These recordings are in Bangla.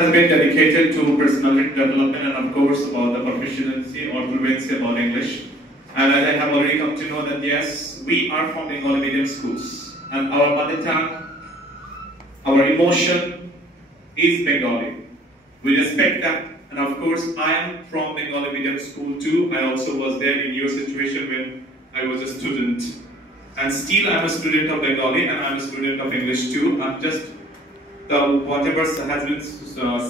has been dedicated to personality development and of course about the proficiency or fluency about English. And as I have already come to know that yes, we are from Bengali medium schools and our mother tongue, our emotion is Bengali. We respect that, and of course I am from Bengali medium school too. I also was there in your situation when I was a student. And still I'm a student of Bengali and I'm a student of English too. I'm just whatever has been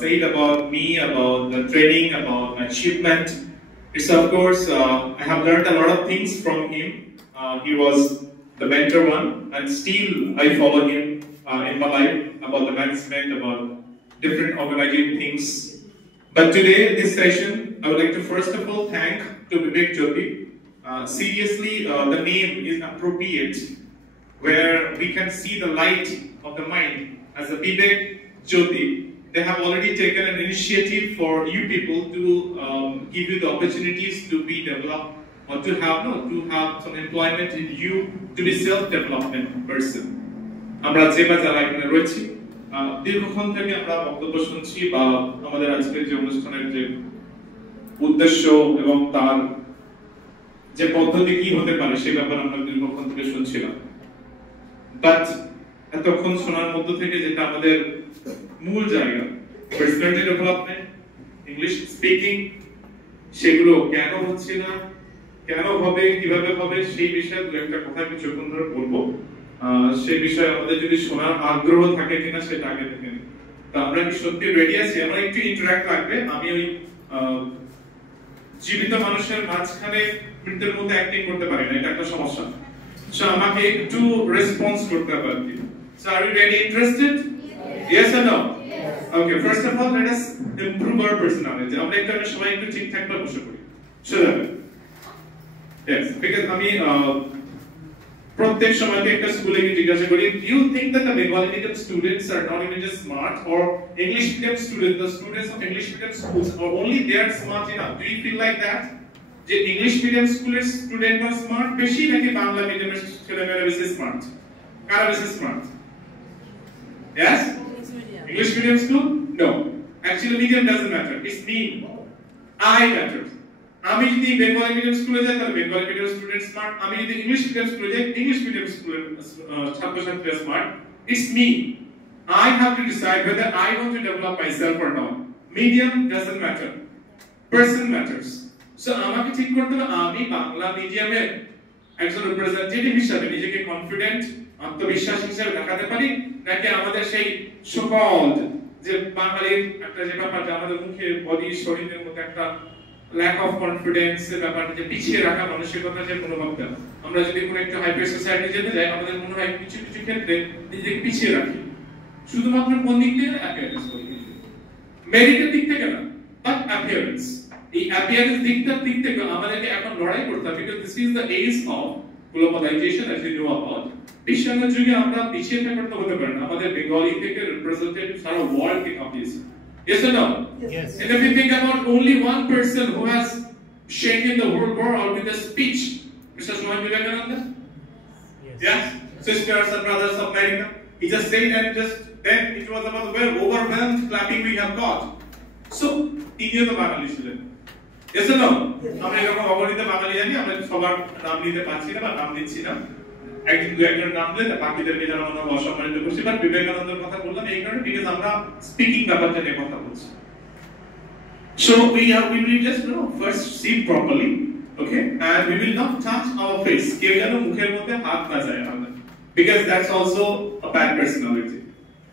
said about me, about the training, about my achievement. It's of course, I have learned a lot of things from him. He was the mentor one, and still I follow him in my life about the management, about different organizing things. But today, this session, I would like to first of all thank to Vivek Jyoti. Seriously, the name is appropriate, where we can see the light of the mind. As a Vivek Jyoti, they have already taken an initiative for you people to give you the opportunities to be developed or to have some employment in you to be self-development person. আমরা যে বা যারা এখানে রয়েছি দীর্ঘক্ষণ থেকে আমরা বক্তব্য শুনছি বা আমাদের আজকের যে অনুষ্ঠানের যে উদ্দেশ্য এবং তার যে পদ্ধতি কি হতে পারে সেই ব্যাপারে আমরা দীর্ঘক্ষণ থেকে শুনছিলাম। বাট এতক্ষণ শোনার মধ্য থেকে যেটা আমাদের মূল জায়গা পার্সোনালিটি ডেভেলপমেন্ট, ইংলিশ স্পিকিং, সেগুলো কেন হচ্ছে না, কেন হবে, কিভাবে হবে, সেই বিষয়ে দু একটা কথা কিছুক্ষণ ধরে বলবো। সেই বিষয়ে আমাদের যদি শোনার আগ্রহ থাকে কিনা সেটা আগে থেকে তো আমরা কি সত্যি রেডি আছি? আমরা একটু ইন্টারঅ্যাক্ট লাগবে। আমি ওই জীবিত মানুষের মাঝখানে মৃতের মধ্যে অ্যাক্টিং করতে পারি না, এটা একটা সমস্যা। সো আমাকে একটু রেসপন্স করতে হবে আর কি। So are you really interested? Yes or no? Yes. Okay, first of all, let us improve our personality. আমরা একটু সবাই একটু ঠিকঠাক ভাবে বসে পড়ি। Sure. Yes, because আমি প্রত্যেক সময়তে একটা স্কুলে গিয়ে জিজ্ঞাসা করি, do you think that the Bengali medium students are not even just smart, or English medium students, the students of English medium schools are only they are smart enough? Do you feel like that? যে English medium স্কুলের স্টুডেন্টরা স্মার্ট বেশি নাকি বাংলা মিডিয়ামের ছেলেমেয়েরা বেশি স্মার্ট? কারা বেশি smart? Yes? English medium school? No. Actually, medium doesn't matter. It's me. I matter. আমি যদি বেঙ্গলি মিডিয়াম স্কুলে যাই তাহলে বেঙ্গলি মিডিয়াম স্টুডেন্ট স্মার্ট, আমি যদি ইংলিশ মিডিয়াম স্কুলে যাই ইংলিশ মিডিয়াম স্কুলের ছাত্রছাত্রীরা smart. It's me. I have to decide whether I want to develop myself or not. Medium doesn't matter. Person matters. So আমাকে ঠিক করতে হবে আমি বাংলা মিডিয়ামের একজন রিপ্রেজেন্টেটিভ হিসেবে নিজেকে কনফিডেন্ট, আত্মবিশ্বাস হিসেবে দেখাতে পারি, নাকি আমাদের সেই সকল যে বাঙালির একটা যে ব্যাপারটা আমাদের মুখে বডি শরীরের মধ্যে একটা ল্যাক অফ কনফিডেন্স এর ব্যাপারটা, যে পিছিয়ে রাখা মানসিকতা, যে মনোভাবটা আমরা যদি কোনো একটা হাইপার সোসাইটি যেতে যাই আমাদের মনে হয় কিছু কিছু ক্ষেত্রে নিজেকে পিছিয়ে রাখি। শুধুমাত্র কোন দিক থেকে? অ্যাপিয়ারেন্স মেরিটের দিক থেকে না, বাট অ্যাপিয়ারেন্স। এই অ্যাপিয়ারেন্স দিক থেকে আমাদেরকে এখন লড়াই করতে হবে, because this is the age of globalisation as you know about. বিশ্বায়নের যুগে আমরা পিছিয়ে থাকার তো হতে পারে না, আমাদের বেঙ্গলি থেকে রিপ্রেজেন্টেটিভ সারা ওয়ার্ল্ডকে কাঁপিয়েছে। Yes or no? Yes. And if you think about only one person who has shaken the whole world with a speech, Mr. Swami Vivekananda? Yes. Yes? Sisters and brothers of America. He just said, and just then it was about the very overwhelmed clapping we have got. So, তিনিও তো বাঙালি ছিলেন। Yes or no? আমরা এরকম অগণিত বাঙালি জানি, আমরা সবার নাম নিতে পারছি না বা নাম দিচ্ছি না। একদিন দু একজন নাম দিলে বাকিদেরকে যেন আমরা অসম্মানিত করছি। বাট বিবেকানন্দের কথা বললাম এই কারণে, বিকজ আমরা স্পিকিং ব্যাপারটা নিয়ে কথা বলছি। So we will just first sit properly, okay, and we will not touch our face. কেউ যেন মুখের মধ্যে হাত না যায় আমাদের, because that's also a bad personality.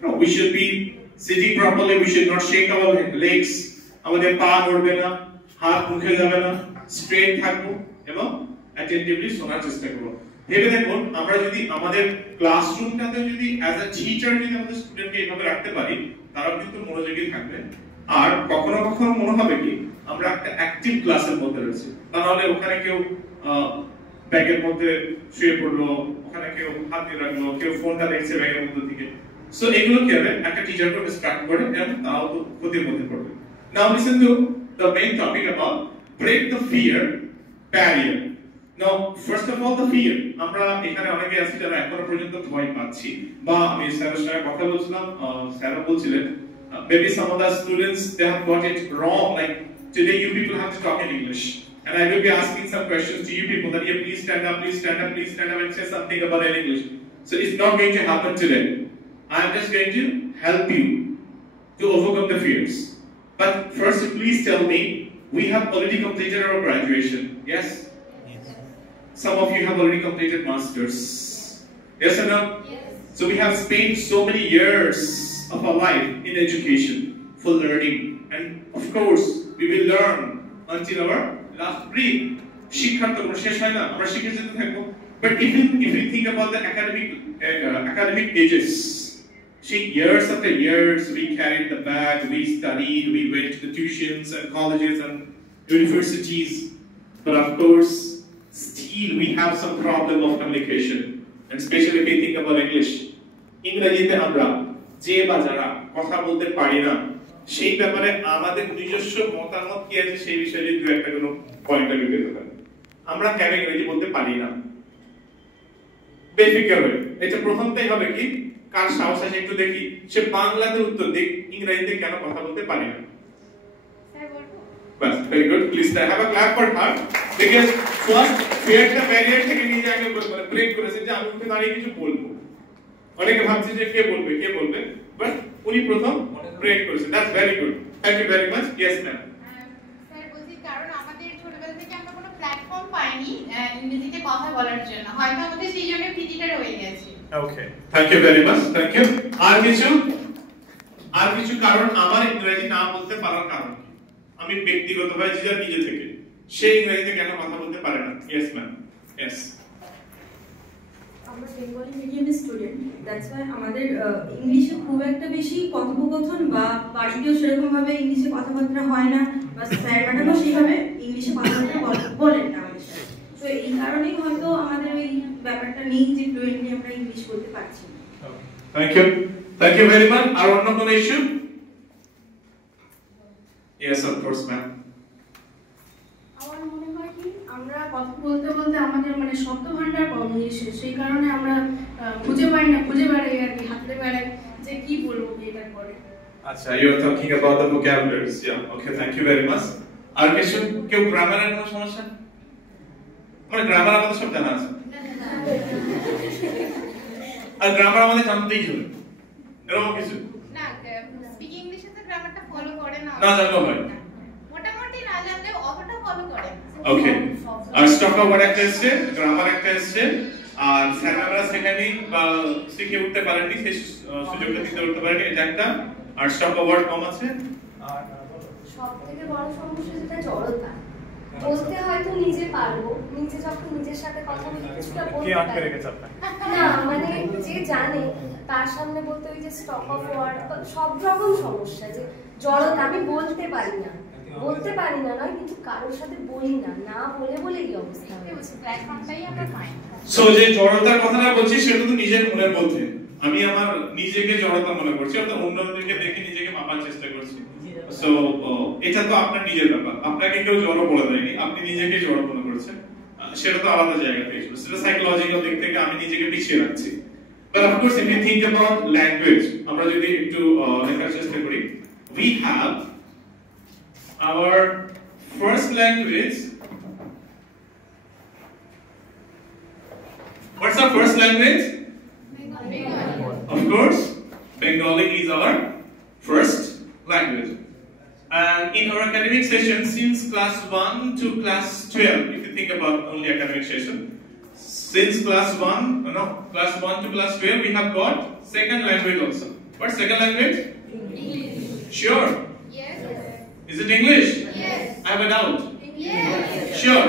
No, we should be sitting properly. We should not shake our legs. আমাদের পা নড়বে না, হাত মুখে যাবে না, স্ট্রেট থাকবো এবং অ্যাটেন্টিভলি শোনার চেষ্টা করবো। ভেবে দেখুন, আমরা যদি আমাদের ক্লাসরুমটাতে যদি অ্যাজ আ টিচার যদি আমাদের স্টুডেন্টকে এইভাবে রাখতে পারি, তারাও কিন্তু মনোযোগী থাকবে। আর কখনো কখনো মনে হবে কি আমরা একটা অ্যাক্টিভ ক্লাসের মধ্যে রয়েছি, তাহলে ওখানে কেউ ব্যাগের মধ্যে শুয়ে পড়লো, ওখানে কেউ হাত দিয়ে রাখলো, কেউ ফোনটা দেখছে ব্যাগের মধ্যে থেকে। সো এগুলো কি হবে, একটা টিচারকে ডিস্ট্রাক্ট করে এবং তাও তো ক্ষতির মধ্যে পড়বে। Now listen to the main topic about break the fear barrier. Now, first of all, the fear. আমরা এখানে অনেকে আছি যারা এখনো পর্যন্ত ভয় পাচ্ছি, বা আমি স্যারের সঙ্গে কথা বলছিলাম, স্যারও বলছিলেন Maybe some of the students, they have got it wrong. Like today, you people have to talk in English. And I will be asking some questions to you people that, yeah, please stand up, please stand up, please stand up and say something about it in English. So it's not going to happen today. I am just going to help you to overcome the fears. But first, please tell me, we have already completed our graduation. Yes? Yes. Some of you have already completed masters. Yes or no? Yes. So we have spent so many years of our life in education for learning. And of course, we will learn until our last breath. But if you think about the academic ages, years after years, we carried the bag, we studied, we went to the tuitions and colleges and universities. But of course, still we have some problem of communication. And especially if you think about English. ইংরেজিতে আমরা যে বা যারা কথা বলতে পারি না সেই ব্যাপারে আমাদের নিজস্ব মতামত কি আছে সেই বিষয়ে দু একটা কোনো পয়েন্ট আমি দিতে পারি। আমরা কেন ইংরেজি বলতে পারি না? বেফিকার হয়ে এটা প্রথমটাই হবে কি, কার সাহস আছে একটু দেখি, সে বাংলাতে উত্তর দিক ইংরেজিতে কেন কথা বলতে পারি না। স্যার বলবো? বাস, very good, please have a clap for her, because first ফিয়ারটা ব্যারিয়ার থেকে নিজে আগে ব্রেক করেছে যে আমি উঠে দাঁড়িয়ে কিছু বলবো। অনেকে ভাবছে যে কে বলবে, বাট উনি প্রথম ব্রেক করেছে। That's very good, thank you very much. Yes ma'am. Sir বলছি, কারণ আমাদের ছোটবেলা থেকে আমরা কোনো প্ল্যাটফর্ম পাইনি ইংরেজিতে কথা বলার জন্য, হয়তো আমাদের সেই জন্য ভীতিটা রয়ে গেছে। Okay, thank you very much, thank you. আর কিছু কারণ আমার ইংরেজি না বলতে পারার কারণ কি? আমি ব্যক্তিগতভাবে নিজে থেকে সেই ইংরেজিতে কেন কথা বলতে পারে না? Yes ma'am. ইয়েস, আমরা Bengali medium student, that's why আমাদের ইংলিশে খুব একটা বেশি কথোপকথন বা বাড়িতেও সেরকম ভাবে ইংলিশে কথাবার্তা হয় না, বা স্যার ম্যাডামও সেইভাবে ইংলিশে কথাবার্তা বলেন না আমাদের সাথে। তো এই কারণেই হয়তো আমাদের ওই ব্যাপারটা নেই যে ফ্লুয়েন্টলি আমরা ইংলিশ বলতে পারছি না। Thank you very much. আর অন্য কোনো issue? Yes, of course ma'am. আমার মনে হয় কি, আমরা কথা বলতে বলতে আমাদের মানে শব্দ ভান্ডার কম ইংলিশে, সেই কারণে আমরা খুঁজে বেড়াই আর কি, হাতে বেড়াই যে কি বলবো এটার পরে। আচ্ছা, you are talking about the vocabularies. Yeah, okay, thank you very much. আর কিছু? কেউ গ্রামারের কোনো সমস্যা? মানে গ্রামার আমাদের সব জানা আছে, আর গ্রামার আমাদের জানতেই হবে এরকম কিছু না। স্পিকিং ইংলিশে তো গ্রামারটা ফলো করে না, না জানলেও হয়, মোটামুটি না জানলেও অতটা ফলো করে। ওকে, আর স্টক ওভার একটা এসছে, গ্রামার একটা এসছে, আর স্যাররা সেখানে বা শিখে উঠতে পারেননি, সেই সুযোগটা দিতে উঠতে পারেনি, এটা একটা। আর স্টক ওভার কম আছে। আর সবথেকে বড় সমস্যা যেটা জড়তা, বলতে হয়তো নিজে পারবো, নিজে যখন নিজের সাথে কথা বলি কিছুটা বলতে পারি না, মানে যে জানে তার সামনে বলতে ওই যে স্টক অফ ওয়ার্ড, সব রকম সমস্যা, যে জড়তা, আমি বলতে পারি না নয়, কিন্তু কারোর সাথে বলি না বলে এই অবস্থা হয়েছে। প্ল্যাটফর্মটাই আমরা পাই। সো যে জড়তার কথাটা বলছি সেটা তো নিজের মনের মধ্যে, আমি আমার নিজেকে জড়তা মনে করছি, অর্থাৎ অন্যদেরকে দেখে নিজেকে মাপার চেষ্টা করছি। সো এটা তো আপনার নিজের ব্যাপার, আপনাকে কেউ জড় বলে দেয়নি, আপনি নিজেকে জড় মনে করছেন, সেটা তো আলাদা জায়গা থেকে, সেটা সাইকোলজিক্যাল দিক থেকে আমি নিজেকে পিছিয়ে রাখছি। But of course if you think about language, আমরা যদি একটু লেখার চেষ্টা করি, we have our first language. What's our first language? Bengali. Of course, Bengali is our first language. And in our academic session, since class 1 to class 12, if you think about only academic session, since class 1 to class 12, we have got second language also. What second language? English. Sure. Yes. Is it English? Yes. I have a doubt. Yes. Sure.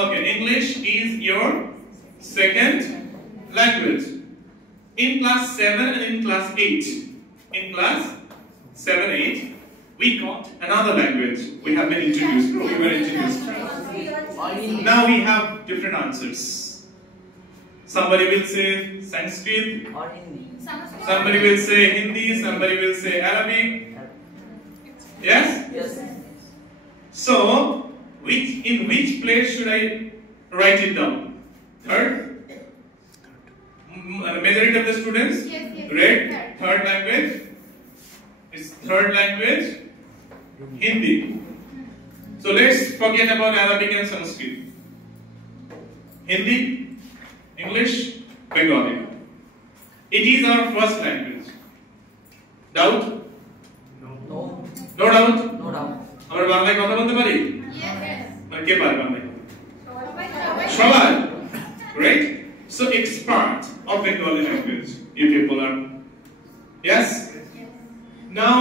Okay, English is your second language. In class 7 and in class 8. In class 7, 8, we got another language. We have been introduced. We were introduced. Now we have different answers. Somebody will say Sanskrit, or Hindi. somebody will say Hindi, somebody will say Arabic. Yes? Yes. So, in which place should I write it down? Third? Majority of the students? Yes. Great. Third language? Its third language, Hindi. So let's forget about Arabic and Sanskrit. Hindi, English, Bengali. It is our first language. Doubt? No. No doubt? No doubt. আমরা বাংলায় কথা বলতে পারি? Yes. মানে কে পারে বাংলায়? সবাই সবাই. Right? So it's part of Bengali language. You people are. Yes? Now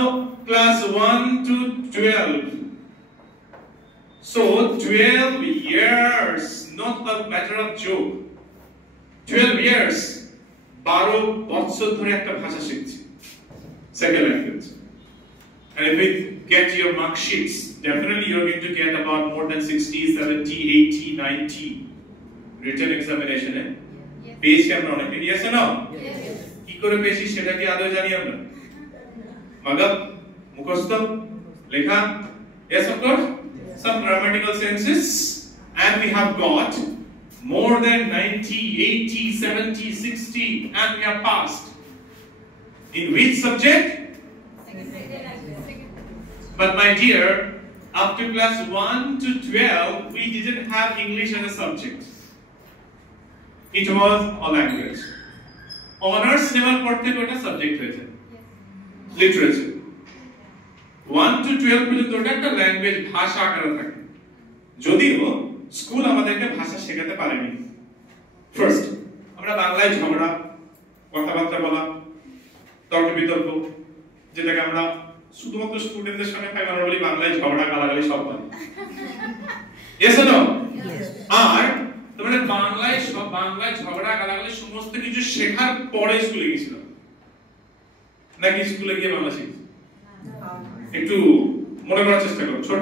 class 1 to 12. So 12 years, not a matter of joke. 12 years. 12 বছর ধরে একটা ভাষা শিখছি। Second language. And if we get your mark sheets, definitely you're going to get about more than 60, 70, 80, 90 written examination. পেয়েছি আমরা অনেকে, yes or no? কি করে পেয়েছি সেটা কি আদৌ জানি আমরা? মাগব, মুখস্থ, লেখা? Yes, of course. Some grammatical senses, and we have got more than 90, 80, 70, 60, and we have passed. In which subject? But my dear, up to class 1 to 12, we didn't have English as a subject. It was a language. Honors never পড়তে কোটা সাবজেক্ট হয়েছে। Literature. 1 to 12 পর্যন্ত ওটা একটা ল্যাঙ্গুয়েজ, ভাষা আকারে থাকে। যদিও স্কুল আমাদেরকে ভাষা শেখাতে পারেনি। ফার্স্ট, আমরা বাংলায় ঝগড়া, কথাবার্তা বলা, তর্ক বিতর্ক, যেটাকে আমরা শুধুমাত্র স্টুডেন্টদের সঙ্গে পাই, আমরা বলি বাংলায় ঝগড়া, গালাগালি সব পাই। Yes or no? আর তোমরা বাংলায় ঝগড়া, গালাগালি সমস্ত কিছু শেখার পরে স্কুলে গেছিলাম, নাকি স্কুলে গিয়ে বাংলা শিখছি? একটু মনে করার চেষ্টা করো, ছোট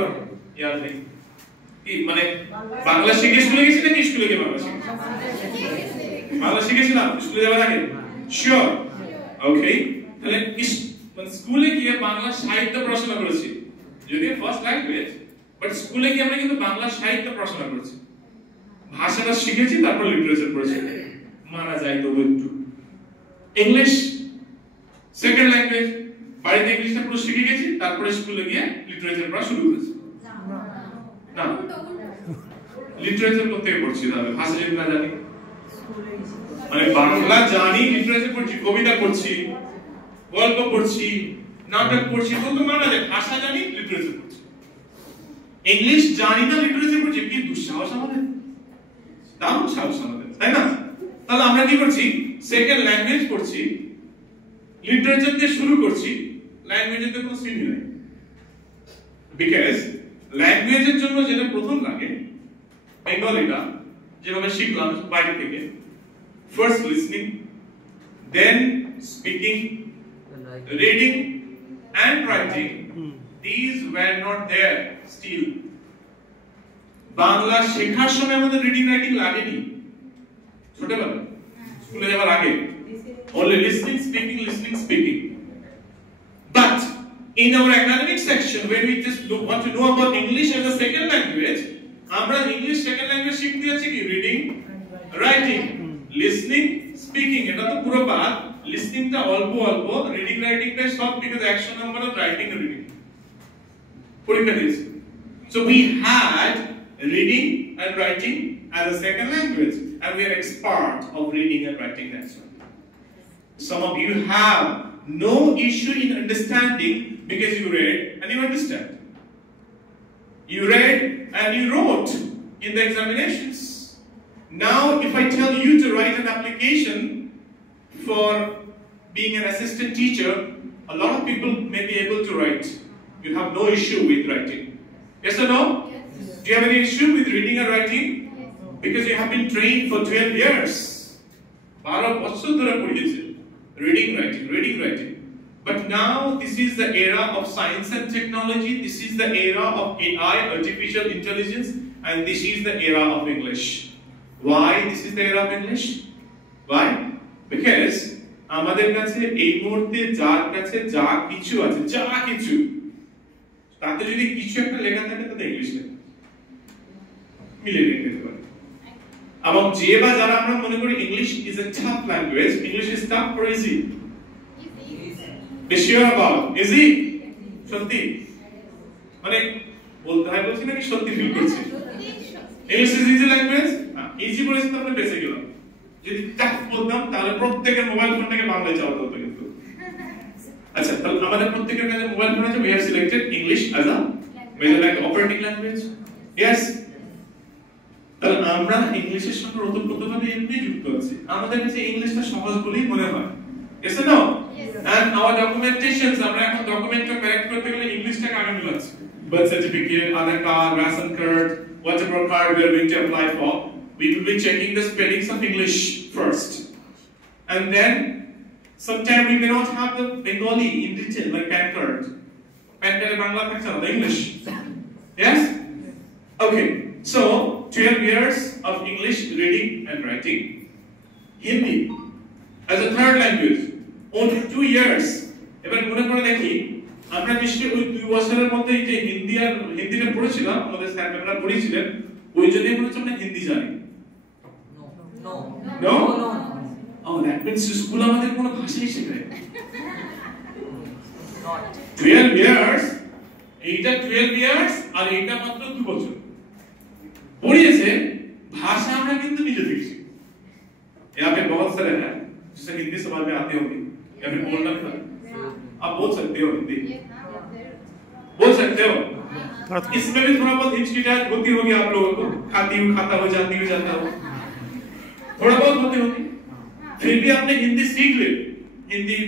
ইয়াদ নেই কি, মানে বাংলা শিখে স্কুলে গেছি নাকি স্কুলে গিয়ে বাংলা শিখছি? বাংলা শিখেছিলাম স্কুলে যাওয়ার আগে, শিওর? ওকে, তাহলে স্কুলে গিয়ে বাংলা সাহিত্য পড়াশোনা করেছি, যদিও ফার্স্ট ল্যাঙ্গুয়েজ, বাট স্কুলে গিয়ে আমরা কিন্তু বাংলা সাহিত্য পড়াশোনা করেছি, ভাষাটা শিখেছি, তারপর লিটারেচার পড়েছি, মারা যায় তবু একটু। ইংলিশ সেকেন্ড ল্যাঙ্গুয়েজ, বাড়িতে ইংলিশটা পুরো শিখে গেছি, তারপরে স্কুলে গিয়ে লিটারেচার পড়া শুরু করেছি। না, লিটারেচার করতে পড়ছি, তাহলে ভাষা যদি না জানি, মানে বাংলা জানি, লিটারেচার পড়ছি, কবিতা পড়ছি, গল্প পড়ছি, নাটক পড়ছি, তো মানা যায় ভাষা জানি, লিটারেচার পড়ছি। ইংলিশ জানি না, লিটারেচার পড়ছি, কি দুঃসাহস আমাদের, দারুণ সাহস আমাদের, তাই না? তাহলে আমরা কি করছি, সেকেন্ড ল্যাঙ্গুয়েজ পড়ছি, লিটারেচার দিয়ে শুরু করছি, ল্যাঙ্গুয়েজের তো কোনো সিনই নাই। বিকজ ল্যাঙ্গুয়েজের জন্য যেটা প্রথম লাগে, বেঙ্গলিটা যেভাবে শিখলাম বাড়ি থেকে, first listening, then speaking, reading and writing, these were not there still. Bangla শেখার সময় আমাদের রিডিং রাইটিং লাগেনি ছোটবেলায়, স্কুলে যাওয়ার আগে, only listening, speaking. But in our academic section, when we just want to know about English as a second language, আমরা English second language শিখতে যাচ্ছি কি, রিডিং, রাইটিং, লিসনিং, স্পিকিং, এটা তো পুরো বাদ, লিসনিংটা অল্প অল্প, রিডিং রাইটিংটা সব, because 100 number of writing and reading পরীক্ষা দিয়েছি। So we had reading and writing as a second language, and we are expert of reading and writing that. Some of you have no issue in understanding because you read and you understand. You read and you wrote in the examinations. Now, if I tell you to write an application for being an assistant teacher, a lot of people may be able to write. You have no issue with writing. Yes or no? Yes. Do you have any issue with reading and writing? Yes. Because you have been trained for 12 years. 12 বছর ধরে পড়িয়েছে reading, writing. But now this is the era of science and technology. This is the era of AI, artificial intelligence, and this is the era of English. Why this is the era of English? Why? Because আমাদের কাছে এই মুহূর্তে যার কাছে যা কিছু আছে, তাতে যদি কিছু একটা লেখা থাকে তাতে ইংলিশ লেখা মিলে নিতে পারে। এবং যে বা যারা আমরা মনে করি English is a tough language, English is tough or easy? be sure about. Easy? সত্যি মানে বলতে হয় বলছি নাকি সত্যি ফিল করছি? English is easy language? Easy বলেছি তো আমরা বেঁচে গেলাম। যদি টাফ বলতাম তাহলে প্রত্যেকের মোবাইল ফোনটাকে বাংলায় চালাতে হতো কিন্তু। আচ্ছা, তাহলে আমাদের প্রত্যেকের কাছে মোবাইল ফোন আছে, we have selected English as a major language, operating language. Yes? তাহলে আমরা ইংলিশের সঙ্গে ওতপ্রোতভাবে এমনি যুক্ত আছি। আমাদের কাছে ইংলিশটা সহজ বলেই মনে হয়। Yes or no? And our documentations, আমরা এখন ডকুমেন্টটা কারেক্ট করতে গেলে ইংলিশটাকে আগে মিলাচ্ছি। Birth certificate, Aadhaar card, ration card, whatever card we are going to apply for, we will be checking the spellings of English first. And then sometimes we may not have the Bengali in detail like PAN card. PAN card in Bangla থাকছে না, the English. Yes? Okay. So 12 years of English reading and writing. Hindi as a third language, only 2 years. এবার মনে করে দেখি আমরা নিশ্চয়ই ওই 2 বছরের মধ্যে যে হিন্দিটা পড়েছিলাম, আমাদের স্যার ম্যামরা পড়িয়েছিলেন, ওই জন্যই মনে হচ্ছে আমরা হিন্দি জানি। No? Oh, that means school আমাদের কোনো ভাষাই শেখায়। 12 years, এইটা 12 years আর এইটা মাত্র 2 বছর। पढ़िए भाषा हमरा किंतु नहीं जल्दी किसी यहाँ पे बहुत सारे हैं जिसे हिंदी समझ में आते होंगे या फिर बोलना था आप बोल सकते हो हिंदी बोल सकते हो इसमें भी थोड़ा बहुत हिचकिचाहट होती होगी आप लोगों को खाता हो जाता हो थोड़ा बहुत होती होगी फिर भी आपने हिंदी सीख ली हिंदी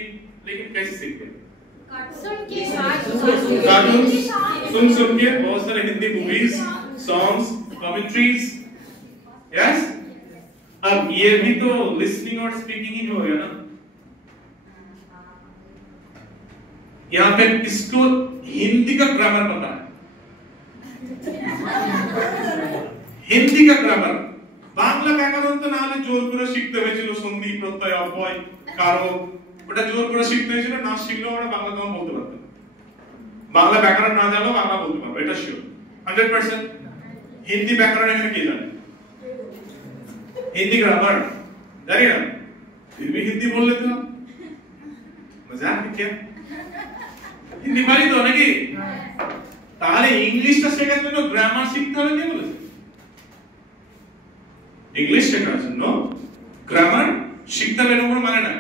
लेकिन कैसे सीख ली सुन के बहुत सारे Hindi movies songs commentaries yes अब ये भी तो listening और speaking ही हो गया ना यहाँ पे किसको हिंदी का ग्रामर पता है हिंदी का ग्रामर बांग्ला व्याकरण तो ना ले जोर করে শিখতে হয়েছিল সন্ধি প্রত্যয় অব্যয় কারক ওটা জোর করে শিখতে হয়েছিল না শিখলেও আমরা বাংলা কম বলতে পারতাম বাংলা ব্যাকরণ না জানলেও বাংলা বলতে পারবো এটা শিওর 100% हिंदी व्याकरण में क्या जाने हिंदी ग्रामर जानिए ना फिर भी हिंदी बोल लेते हो मजाक है क्या हिंदी पारी तो ना कि ताले इंग्लिश का শেখার জন্য গ্রামার শিখতে হবে কে বলেছে इंग्लिश শেখার জন্য গ্রামার শিখতে হবে এরকম মানে না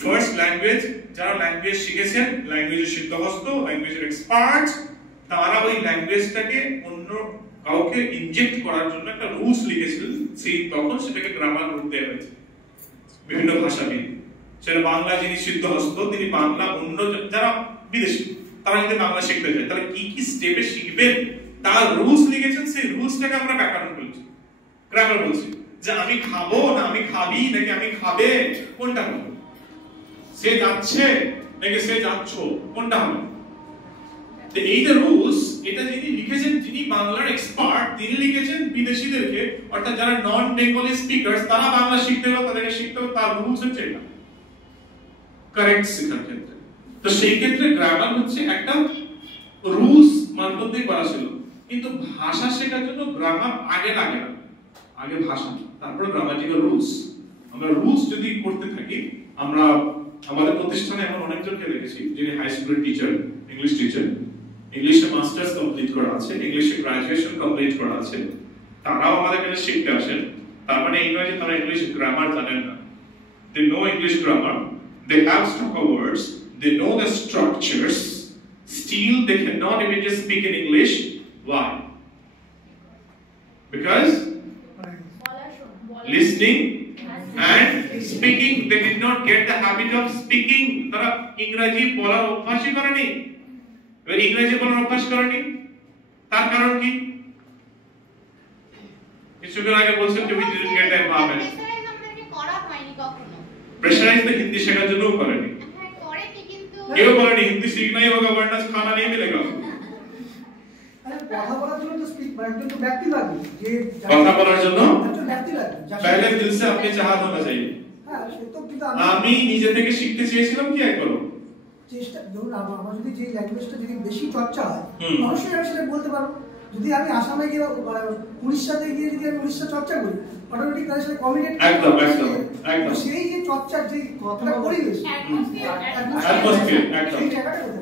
ফার্স্ট ল্যাঙ্গুয়েজ যারা ল্যাঙ্গুয়েজ শিখেছেন ল্যাঙ্গুয়েজের সিদ্ধহস্ত ল্যাঙ্গুয়েজের এক্সপার্ট তারা ওই ল্যাঙ্গুয়েজটাকে অন্য কাউকে ইনজেক্ট করার জন্য একটা রুলস লিখেছিলেন সেই তখন সেটাকে গ্রামার রূপ দেওয়া হয়েছে বিভিন্ন ভাষাবিদ সেটা বাংলা যিনি সিদ্ধহস্ত তিনি বাংলা অন্য যারা বিদেশি তারা যদি বাংলা শিখতে চায় তাহলে কি কি স্টেপে শিখবেন তার রুলস লিখেছেন সেই রুলসটাকে আমরা ব্যাকরণ বলছি গ্রামার বলছি যে আমি খাবো না আমি খাবি নাকি আমি খাবে কোনটা হবে সে যাচ্ছে নাকি সে যাচ্ছ কোনটা হবে তো এই যে রুলস এটা যিনি লিখেছেন যিনি বাংলার এক্সপার্ট তিনি লিখেছেন বিদেশীদেরকে অর্থাৎ যারা নন বেঙ্গলি স্পিকারস তারা বাংলা শিখতে হবে তাদেরকে শিখতে হবে তার রুলস হচ্ছে এটা কারেক্ট শেখার ক্ষেত্রে তো সেই ক্ষেত্রে গ্রামার হচ্ছে একটা রুলস মানবন্ধে করা ছিল কিন্তু ভাষা শেখার জন্য গ্রামার আগে লাগে না আগে ভাষা তারপর গ্রামাটিক্যাল রুলস আমরা রুলস যদি করতে থাকি আমরা আমাদের প্রতিষ্ঠানে এমন অনেকজনকে দেখেছি যিনি হাই স্কুলের টিচার ইংলিশ টিচার ইংলিশে মাস্টার্স কমপ্লিট করা আছে ইংলিশে গ্রাজুয়েশন কমপ্লিট করা আছে তারাও আমাদের কাছে শিখতে আসেন তার মানে এই নয় যে তারা ইংলিশ গ্রামার জানেন না they know English grammar they have stock words they know the structures still they cannot even just speak in English why because listening and speaking they did not get the habit of speaking তারা ইংরেজি বলার অভ্যাসই করেনি এবার ইংরেজি বলার অভ্যাস করেনি তার কারণ কি কিছুদিন আগে বলছেন যে we didn't get that habit pressurise আমাদেরকে করা হয়নি কখনো প্রেসারাইজ তো হিন্দি শেখার জন্যও করেনি হ্যাঁ করে কি কিন্তু কেউ বলেনি হিন্দি सीखना ही होगा वरना खाना नहीं मिलेगा আরে কথা বলার জন্য তো স্পিক মানে একজন ব্যক্তি লাগবে যে কথা বলার জন্য একজন ব্যক্তি লাগবে पहले दिल से अपने चाहत होना चाहिए হ্যাঁ সে তো কিন্তু আমি নিজে থেকে শিখতে চেয়েছিলাম কি একবারও চেষ্টা ধরুন আমার যদি যে ল্যাঙ্গুয়েজটা যদি বেশি চর্চা হয় অবশ্যই আমি সেটা বলতে পারবো যদি আমি আসামে গিয়ে উড়িষ্যাতে গিয়ে যদি আমি উড়িষ্যা চর্চা করি অটোমেটিক তাদের সাথে কমিউনিকেট একদম সেই যে চর্চার যে কথাটা পরিবেশ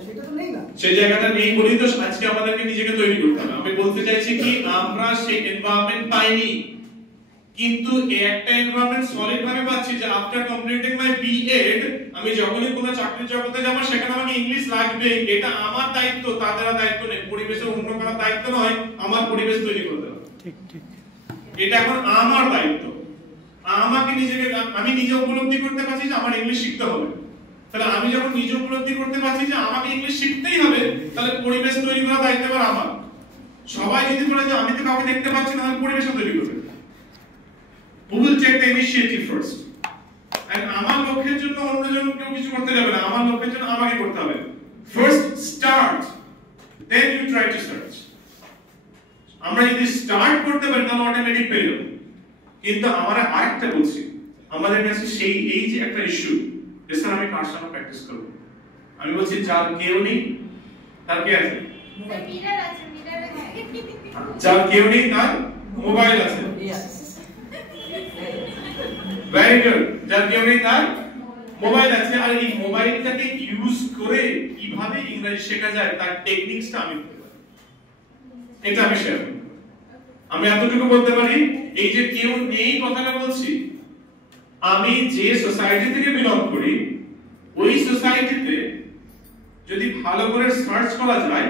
সেটা তো নেই না, সেই জায়গাটা নেই বলেই তো আজকে আমাদেরকে নিজেকে তৈরি করতে হবে। আমি বলতে চাইছি কি আমরা সেই এনভায়রনমেন্ট পাইনি, কিন্তু একটা এনভায়রনমেন্ট সলিড ভাবে পাচ্ছি যে আফটার কমপ্লিটিং মাই বিএড আমি যখনই কোনো চাকরির জগতে যাব সেখানে আমাকে ইংলিশ লাগবে। এটা আমার দায়িত্ব, তাদের দায়িত্ব নেই, পরিবেশের অন্য কারো দায়িত্ব নয়, আমার পরিবেশ তৈরি করতে হবে। ঠিক ঠিক, এটা এখন আমার দায়িত্ব। আমাকে নিজেকে আমি নিজে উপলব্ধি করতে পারছি যে আমার ইংলিশ শিখতে হবে, তাহলে আমি যখন নিজে উপলব্ধি করতে পারছি যে আমাকে ইংলিশ শিখতেই হবে, তাহলে পরিবেশ তৈরি করার দায়িত্ব এবার আমার। সবাই যদি বলে যে আমি তো কাউকে দেখতে পাচ্ছি না, তাহলে পরিবেশ তৈরি করবে। Who will take the initiative first? And আমার লক্ষ্যের জন্য অন্যজন কেউ কিছু করতে যাবে না, আমার লক্ষ্যের জন্য আমাকে করতে হবে। First start, then you try to search. আমরা যদি স্টার্ট করতে পারি তাহলে অটোমেটিক পেয়ে যাবো। কিন্তু আমরা আরেকটা বলছি, আমাদের কাছে সেই এই যে একটা ইস্যু, স্যার আমি কার সাথে প্র্যাকটিস করব? আমি বলছি যার কেউ নেই তার কি আছে? মিরর আছে, মিরর আছে। যার কেউ নেই তার মোবাইল আছে। ভেরি গুড, যার কেউ নেই তার মোবাইল আছে। আর এই মোবাইলটাকে ইউজ করে কিভাবে ইংরেজি শেখা যায় তার টেকনিক্সটা আমি বলতে পারি, এটা আমি শেয়ার করব। আমি এতটুকু বলতে পারি, এই যে কেউ নেই কথাটা বলছি, আমি যে সোসাইটি থেকে বিলং করি ওই সোসাইটিতে যদি ভালো করে সার্চ করা যায়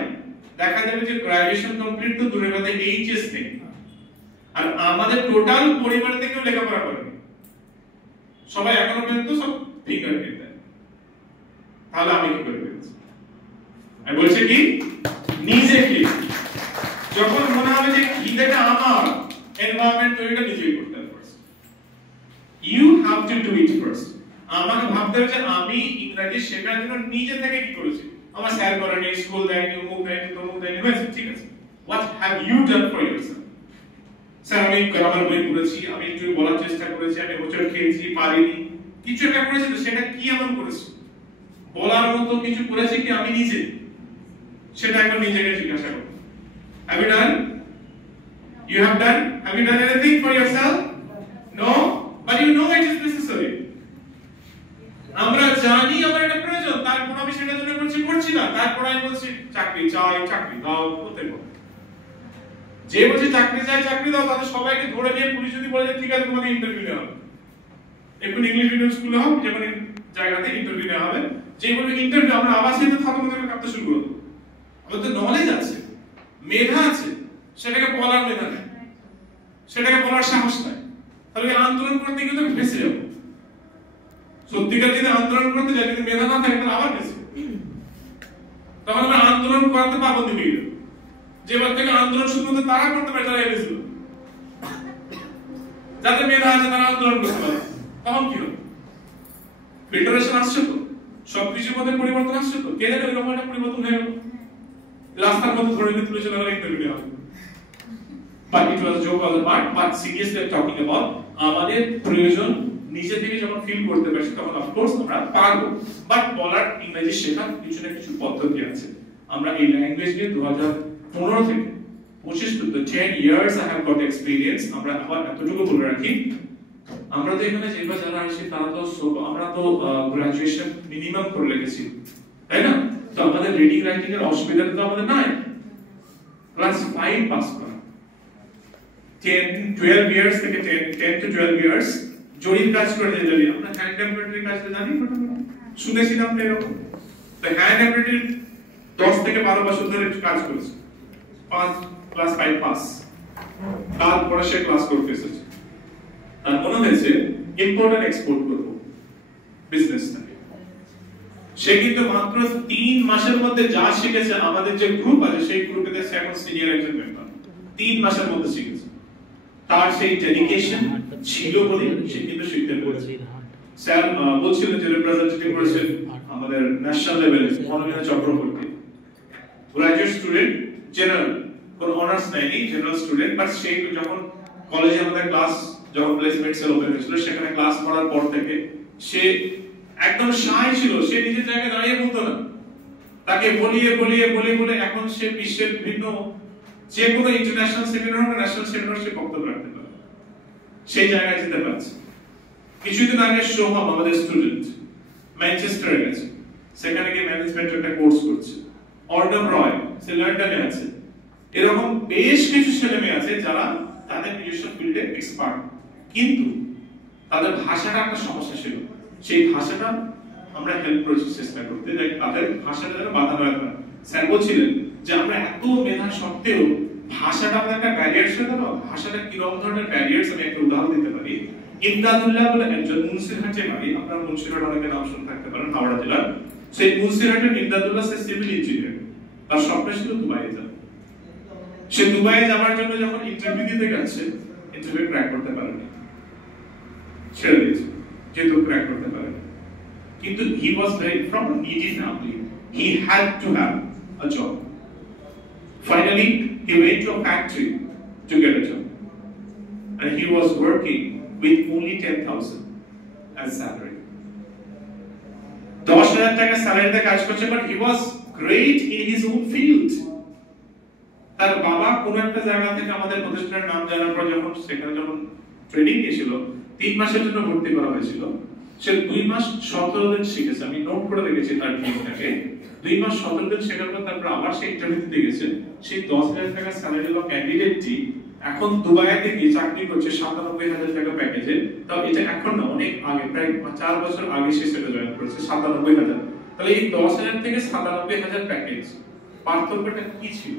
দেখা যাবে যে গ্র্যাজুয়েশন কমপ্লিট তো দূরের কথা এইচএস নেই, আর আমাদের টোটাল পরিবার থেকেও লেখাপড়া করে সবাই এখনো পর্যন্ত সব ফিঙ্গারপ্রিন্ট দেয়। তাহলে আমি কি করে বলছি? আমি বলছি কি নিজেকে যখন মনে হবে যে এটা আমার এনভায়রনমেন্ট তৈরিটা নিজেই করতে হবে। First you have to do it first. আমাকে ভাবতে হবে যে আমি ইংরেজি শেখার জন্য নিজে থেকে কি করেছি। আমার স্যার করেনি, স্কুল দেয়নি, অমুক দেয়নি, তমুক দেয়নি, হয়েছে ঠিক আছে। What have you done for yourself? Sir আমি গ্রামার বই পড়েছি, আমি একটু বলার চেষ্টা করেছি, আমি হোঁচট খেয়েছি, পারিনি, কিছু একটা করেছি, তো সেটা কি এমন করেছি? বলার মতো কিছু করেছি কি আমি নিজে? সেটা একবার নিজেকে জিজ্ঞাসা করো। Have you done? You have done? Have you done anything for yourself? No, but you know it is necessary. আমরা জানি আমার এটা প্রয়োজন, তারপর আমি সেটার জন্য করছি না, তারপর আমি বলছি চাকরি চাই, চাকরি দাও, করতে পারো। যে বলছে চাকরি চাই, চাকরি দাও, তাদের সবাইকে ধরে নিয়ে পুলিশ যদি বলে যে ঠিক আছে তোমাদের ইন্টারভিউ নেওয়া হবে, এখন ইংলিশ মিডিয়াম স্কুলে হোক যেমন জায়গাতে ইন্টারভিউ নেওয়া হবে, যে বলবে ইন্টারভিউ, আমরা আবার সেটা থাকা কাঁপতে শুরু করবো। আমাদের তো নলেজ আছে, মেধা আছে, সেটাকে বলার মেধা নেই, সেটাকে বলার সাহস নাই, তাহলে আন্দোলন করতে গিয়ে তো ফেসে যাবো। সত্যিকার যদি আন্দোলন করতে যাই, যদি মেধা না থাকে তাহলে আবার ফেসে, তখন আমরা আন্দোলন করাতে পাবন্দি হয়ে যাবো। যেবার থেকে আন্দোলন শুধুমাত্র তারা করতে পারে যারা এসেছিল, যাদের মেধা আছে তারা আন্দোলন করতে পারে, তখন কি হবে? ফিল্টারেশন আসছে তো, সবকিছুর মধ্যে পরিবর্তন আসছে তো, কে জানে ওইরকম একটা পরিবর্তন হয়ে গেল, রাস্তার মধ্যে ধরে নিয়ে তুলে চলে গেল ইন্টারভিউ হবে। But it was a joke on the part, but seriously talking about আমাদের প্রয়োজন নিজে থেকে যখন ফিল করতে পারছি তখন অফকোর্স আমরা পারবো। বাট বলার ইংরেজি শেখার কিছু না কিছু পদ্ধতি আছে। আমরা এই ল্যাঙ্গুয়েজ নিয়ে 2015 থেকে 25 to 10 years I have got experience। আমরা আবার এতটুকু বলে রাখি, আমরা তো এখানে যেটা যারা আসি তারা তো আমরা তো গ্রাজুয়েশন মিনিমাম করে রেখেছি, তাই না? তো আমাদের রিডিং রাইটিং এর অসুবিধা তো আমাদের নাই। ক্লাস 5 পাস করা, 10-12 ইয়ার্স থেকে 10 to 12 ইয়ার্স জরির কাজ করে জানি, আমরা হ্যান্ড এমব্রয়ডারি কাজ জানি, শুনেছিলাম এরকম। তো হ্যান্ড এমব্রয়ডারি 10 থেকে 12 বছর ধরে কাজ করেছে, ক্লাস 5 পাস, তারপরে সে ক্লাস করতে এসেছে। আর মনে হয়েছে ইম্পোর্ট আর এক্সপোর্ট করব বিজনেস থেকে। সে কিন্তু মাত্র 3 মাসের মধ্যে যা শিখেছে, আমাদের যে গ্রুপ আছে সেই গ্রুপেতে সে এখন সিনিয়র একজন মেম্বার, 3 মাসের মধ্যে শিখেছে। তার সেই ডেডিকেশন ছিল বলে সে কিন্তু শিখতে পেরেছে। স্যার বলছিলেন যে রিপ্রেজেন্টেটিভ করেছেন আমাদের ন্যাশনাল লেভেলে মনোনীত চক্রবর্তী, গ্রাজুয়েট স্টুডেন্ট, জেনারেল, কোন অনার্স নেয়নি, জেনারেল স্টুডেন্ট। বাট সে যখন কলেজে আমাদের ক্লাস, যখন প্লেসমেন্ট সেল ওপেন হয়েছিল সেখানে ক্লাস করার পর থেকে সে একদম শাই ছিল, সে নিজের জায়গায় দাঁড়িয়ে বলতো না, তাকে বলিয়ে এখন সে বিশ্বের বিভিন্ন যে কোনো ইন্টারন্যাশনাল সেমিনার বা ন্যাশনাল সেমিনার সে বক্তব্য রাখতে পারে, সেই জায়গায় যেতে পারছে। কিছুদিন আগে সোহাম আমাদের স্টুডেন্ট ম্যানচেস্টারে গেছে, সেখানে গিয়ে ম্যানেজমেন্টের একটা কোর্স করছে। অর্ডার রয় সে লন্ডনে আছে। এরকম বেশ কিছু ছেলে মেয়ে আছে যারা তাদের নিজস্ব ফিল্ডে এক্সপার্ট, কিন্তু তাদের ভাষাটা একটা সমস্যা ছিল। সেই ভাষাটা আমরা হেল্প করেছি চেষ্টা করতে, যে তাদের ভাষাটা যেন বাধা না হয়। স্যার বলছিলেন যে আমরা এত মেধা সত্ত্বেও ভাষাটা আমাদের একটা ব্যারিয়ার ছিল না। ভাষাটা কিরকম ধরনের ব্যারিয়ার, আমি একটা উদাহরণ দিতে পারি। ইমদাদুল্লাহ বলে একজন মুন্সিরহাটে বাড়ি, আপনারা মুন্সিরহাট অনেকে নাম শুনে থাকতে পারেন, হাওড়া জেলার। সেই মুন্সিরহাটের ইমদাদুল্লাহ সে সিভিল ইঞ্জিনিয়ার, তার স্বপ্ন ছিল দুবাইয়ে যাওয়া। সে দুবাইয়ে যাওয়ার জন্য যখন ইন্টারভিউ দিতে গেছে, ইন্টারভিউ ক্র্যাক করতে পারেনি, ছেড়ে দিয়েছে যেহেতু ক্র্যাক করতে পারেনি। কিন্তু he was very from a needy family, he had to have a job. Finally he went to a factory to get a job, and he was working with only 10,000 as salary. 10,000 টাকা স্যালারিতে কাজ করছে, but he was great in his own field. তার বাবা কোন একটা জায়গা থেকে আমাদের প্রতিষ্ঠানের নাম জানার পর যখন সেখানে যখন ট্রেনিং এসেছিল, 3 মাসের জন্য ভর্তি করা হয়েছিল। সে 2 মাস 17 দিন শিখেছে, আমি নোট করে রেখেছি তার ট্রেনিংটাকে। 2 মাস 17 দিন শেখার পর তারপর আবার সে ইন্টারভিউ দিতে গেছে। সেই 10,000 টাকা স্যালারি হলো ক্যান্ডিডেটটি এখন দুবাইতে গিয়ে চাকরি করছে 97,000 টাকা প্যাকেজে। তাও এটা এখন না, অনেক আগে, প্রায় 4 বছর আগে সে সেটা জয়েন করেছে 97,000। তাহলে এই 10,000 থেকে 97,000 প্যাকেজ পার্থক্যটা কি ছিল?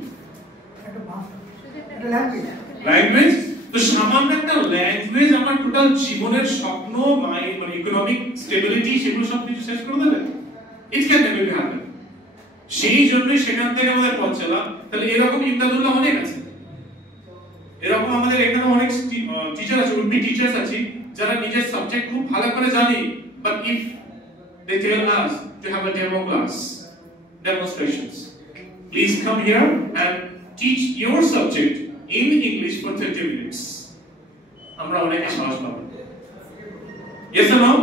ল্যাঙ্গুয়েজ। তো সামান্য একটা ল্যাঙ্গুয়েজ আমার টোটাল জীবনের স্বপ্ন, মানে ইকোনমিক স্টেবিলিটি, সেগুলো সবকিছু শেষ করে দেবে। It can never happen. সেই জন্যই সেখান থেকে আমাদের পথ চলা। তাহলে এরকম ইমদাদুল্লাহ অনেক আছে, এরকম আমাদের এখানে অনেক টিচার আছে, উড বি টিচার্স আছে যারা নিজের সাবজেক্ট খুব ভালো করে জানে, but if they tell us to have a demo class, demonstrations, please come here and teach your subject in English for 30 minutes. Amra oneke saahas pabo. Yes or no?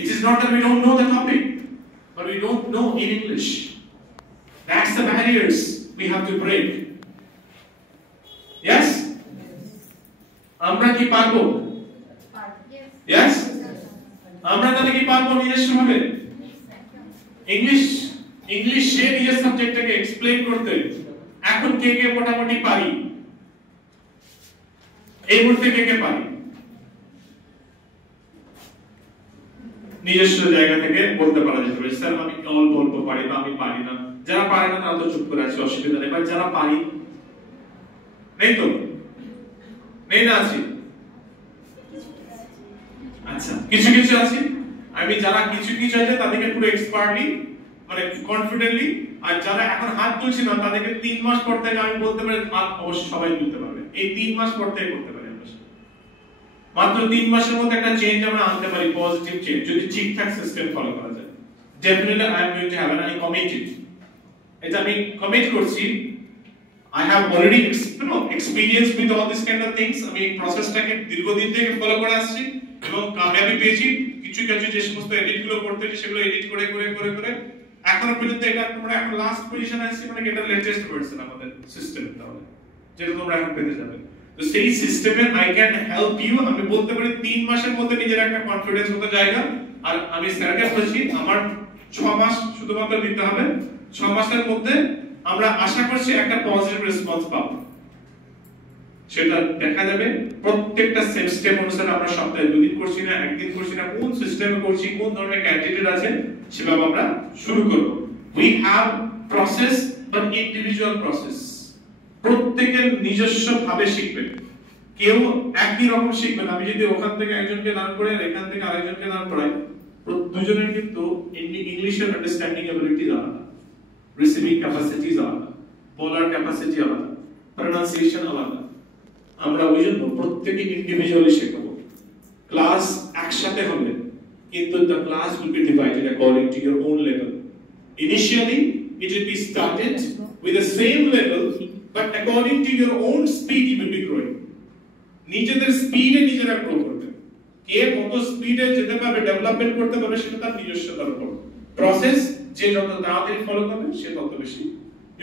It is not that we don't know the topic, but we don't know in English. That's the barriers we have to break. Yes? Amra ki parbo? Yes? আমরা তাহলে কি পারবো নিজস্ব ভাবে ইংলিশ সে নিজের সাবজেক্টটাকে এক্সপ্লেইন করতে? এখন কে কে মোটামুটি পারি? এই মুহূর্তে কে কে পারি? নিজস্ব জায়গা থেকে বলতে পারা যেতে পারে, স্যার আমি অল্প অল্প পারি বা আমি পারি না। যারা পারে না তারা তো চুপ করে আছে, অসুবিধা নেই। বাট যারা পারি, নেই তো? নেই না? আছি? আচ্ছা, কিছু কিছু আছে। আমি যারা কিছু কিছু আছে তাদেরকে পুরো এক্সপার্টলি, মানে কনফিডেন্টলি, আর যারা এখন হাত তুলছে না তাদেরকে 3 মাস পর থেকে আমি বলতে পারি হাত অবশ্যই সবাই তুলতে পারবে। এই 3 মাস পর থেকে করতে পারি আমরা। মাত্র 3 মাসের মধ্যে একটা চেঞ্জ আমরা আনতে পারি, পজিটিভ চেঞ্জ, যদি ঠিকঠাক সিস্টেম ফলো করা যায়। Definitely I am going to have an committed, এটা আমি কমিট করছি। I have already experience with all this kind of things. আমি এই প্রসেসটাকে দীর্ঘদিন থেকে ফলো করে আসছি এবং কামিয়াবি পেয়েছি। কিছু কিছু যে সমস্ত এডিট গুলো করতে হচ্ছে সেগুলো এডিট করে করে করে করে এখনো পর্যন্ত এটা আমরা এখন লাস্ট পজিশনে আছি, মানে এটা লেটেস্ট ভার্সন আমাদের সিস্টেম, তাহলে যেটা তোমরা এখন পেতে যাবে। তো সেই সিস্টেমে আই ক্যান হেল্প ইউ। আমি বলতে পারি 3 মাসের মধ্যে নিজের একটা কনফিডেন্স হতে জায়গা। আর আমি স্যারকে বলছি আমার 6 মাস শুধুমাত্র দিতে হবে। 6 মাসের মধ্যে আমরা আশা করছি একটা পজিটিভ রেসপন্স পাবো। সেটা দেখা যাবে প্রত্যেকটা স্টেপ অনুসারে। আমরা সপ্তাহে 2 দিন করছি না, 1 দিন করছি না, কোন সিস্টেমে করছি, কোন ধরনের ক্যান্ডিডেট আছে সেভাবে আমরা শুরু করব। We have process, but individual process. প্রত্যেকের নিজস্ব ভাবে শিখবে, কেউ একই রকম শিখবে না। আমি যদি ওখান থেকে একজনকে লার্ন করে আর এখান থেকে আরেকজনকে লার্ন করাই, দুজনের কিন্তু ইংলিশের আন্ডারস্ট্যান্ডিং এবিলিটি আলাদা, রিসিভিং ক্যাপাসিটিজ আলাদা, বলার ক্যাপাসিটি আলাদা, প্রনাউন্সিয়েশন আলাদা। আমরা ওই জন্য প্রত্যেকে ইন্ডিভিজুয়ালি শেখাবো। ক্লাস একসাথে হবে, কিন্তু the class will be divided according to your own level. Initially it will be started with the same level, but according to your own speed you will be growing. নিজেদের স্পিডে নিজেরা গ্রো করবে। কে কত স্পিডে যেতে পারবে, ডেভেলপমেন্ট করতে পারবে, সেটা তার নিজস্বতার উপর। প্রসেস যে যত তাড়াতাড়ি ফলো করবে সে তত বেশি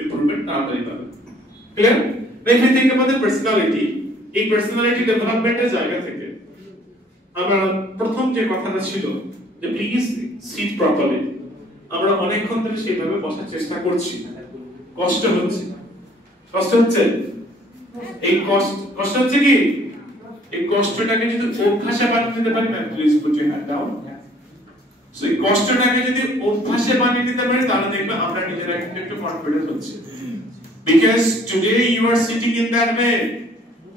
ইমপ্রুভমেন্ট তাড়াতাড়ি পাবে। Clear? if you think about the personality, এই personality development এর জায়গা থেকে আমরা প্রথম যে কথাটা ছিল যে প্লিজ সিট প্রপারলি, আমরা অনেকক্ষণ ধরে সেইভাবে বসার চেষ্টা করছি, কষ্ট হচ্ছে এই কষ্ট হচ্ছে কি, এই কষ্টটাকে যদি অভ্যাসে বানিয়ে নিতে পারি, ma'am please put your hand down, so এই কষ্টটাকে যদি অভ্যাসে বানিয়ে নিতে পারি তাহলে দেখবে আমরা নিজেরা একটু কনফিডেন্ট হচ্ছে। Because today you are sitting in that way,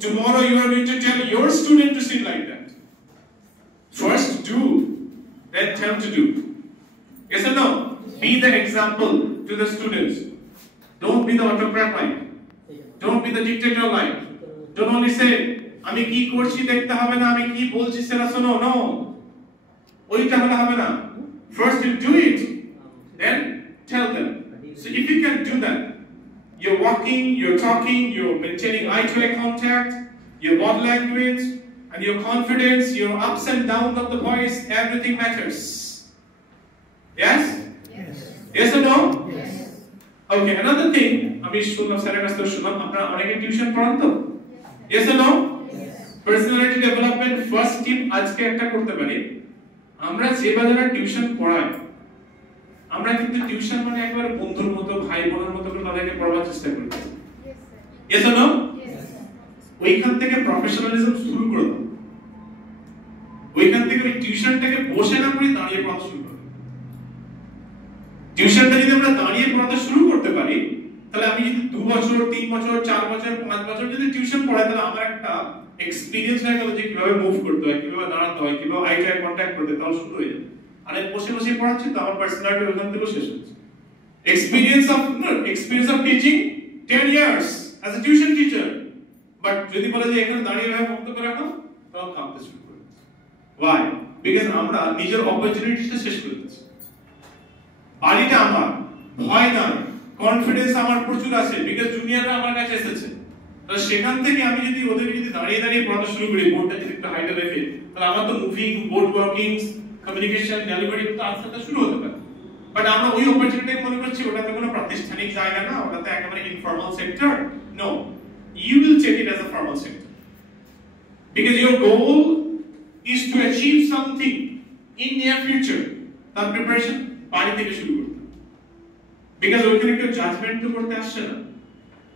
tomorrow you are going to tell your student to sit like that. First do, then tell to do. Yes or no? Be the example to the students. Don't be the autocrat like. Don't be the dictator like. Don't only say, আমি কি করছি দেখতে হবে না, আমি কি বলছি সেটা শোনো, no. ওইটা হলে হবে না। First you do it, then tell them. So if you can do that, you're walking, you're talking, you're maintaining eye-to-eye contact, your body language, and your confidence, your ups and downs of the voice, everything matters. Yes? Yes or no? Yes. Okay, another thing, আমি শুনলাম স্যারের কাছে শুনলাম আপনারা অনেকে টিউশন পড়ান তো? Yes or no? Personality development first tip আজকে একটা করতে পারি, আমরা যে বাজারে টিউশন পড়াই, আমরা কিন্তু টিউশন মানে একবার বন্ধুর মতো, ভাই বোনের মতো করে তাদেরকে পড়াবার চেষ্টা করি। Yes or no? ওইখান থেকে প্রফেশনালিজম শুরু করে দাও, ওইখান থেকে ওই টিউশনটাকে বসে না করে দাঁড়িয়ে পড়া শুরু করো। টিউশনটা যদি আমরা দাঁড়িয়ে পড়াতে শুরু করতে পারি, তাহলে আমি যদি 2 বছর 3 বছর 4 বছর 5 বছর যদি টিউশন পড়াই, তাহলে আমার একটা এক্সপেরিয়েন্স হয়ে গেল যে কিভাবে মুভ করতে হয়, কিভাবে দাঁড়াতে হয়, কিভাবে আই টু আই কন্টাক্ট করতে, তাহলে শুরু হয়ে যাবে। আর বসে পড়াচ্ছি তো আমার পার্সোনালিটি ওখান থেকে শেষ হচ্ছে। Experience of teaching 10 years as a tuition teacher, but যদি বলে যে এখানে দাঁড়িয়ে ভাবে বক্তব্য রাখো, তখন কাঁপতে শুরু করে। Why? Because আমরা নিজের অপরচুনিটিটা শেষ করে দিচ্ছি। বাড়িটা আমার, ভয় নাই, কনফিডেন্স আমার প্রচুর আছে, বিকজ জুনিয়ররা আমার কাছে এসেছে। তো সেখান থেকে আমি যদি ওদেরকে যদি দাঁড়িয়ে পড়াতে শুরু করি, বোর্ডটা যদি একটু হাইটে রেখে, তাহলে আমার তো moving, board working, communication, delivery তো আস্তে শুরু হতে পারে। বাট আমরা ওই অপরচুনিটি মনে করছি ওটাতে কোনো প্রাতিষ্ঠানিক জায়গা না, ওটাতে একেবারে informal sector. No, you will take it as a formal sector, because your goal is to achieve something in near future. That preparation বাড়ি থেকে শুরু করতে, because ওইখানে কেউ জাজমেন্ট তো করতে আসছে না,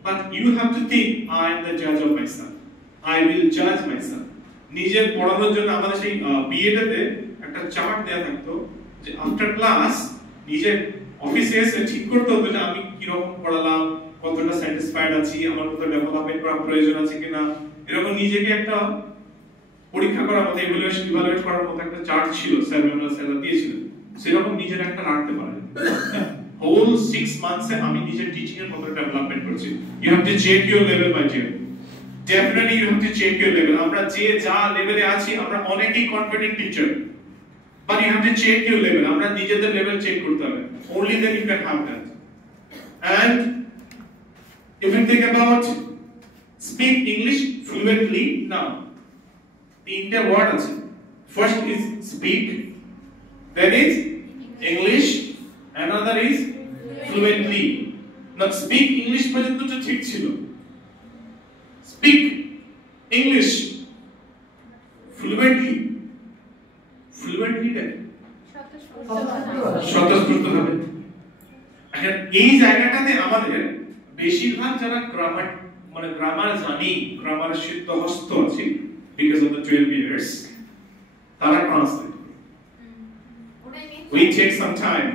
but you have to think I am the judge of myself, I will judge myself. নিজের পড়ানোর জন্য আমাদের সেই বিএডতে একটা চার্ট দেয়া থাকতো যে আফটার ক্লাস নিজের অফিসে এসে ঠিক করতে হতো যে আমি কি রকম পড়ালাম, কতটা স্যাটিসফাইড আছি, আমার কত ডেভেলপমেন্ট করার প্রয়োজন আছে কিনা, এরকম নিজেকে একটা পরীক্ষা করার মতো, ইভালুয়েট করার মতো একটা চার্ট ছিল, স্যার দিয়েছিলেন। সেরকম নিজের একটা রাখতে পারেন। হোল 6 মান্থসে আমি নিজের টিচিং এর মতো ডেভেলপমেন্ট করছি। You have to check your level by dear, definitely you have to check your level. আমরা যে যা লেভেলে আছি, আমরা অনেকেই confident teacher, but you have to check your level. আমরা নিজেদের লেভেল চেক করতে হবে, only then you can have that. And if you think about speak English fluently, now তিনটা ওয়ার্ড আছে, first is speak, then is English, another is fluently. Now speak English পর্যন্ত তো ঠিক ছিল, speak English fluently স্বতঃস্ফূর্ত হবে। এখন এই জায়গাটাতে আমাদের বেশিরভাগ যারা গ্রামার জানি, গ্রামারের সিদ্ধহস্ত আছে, because of the 12 years, তারা translate. We take some time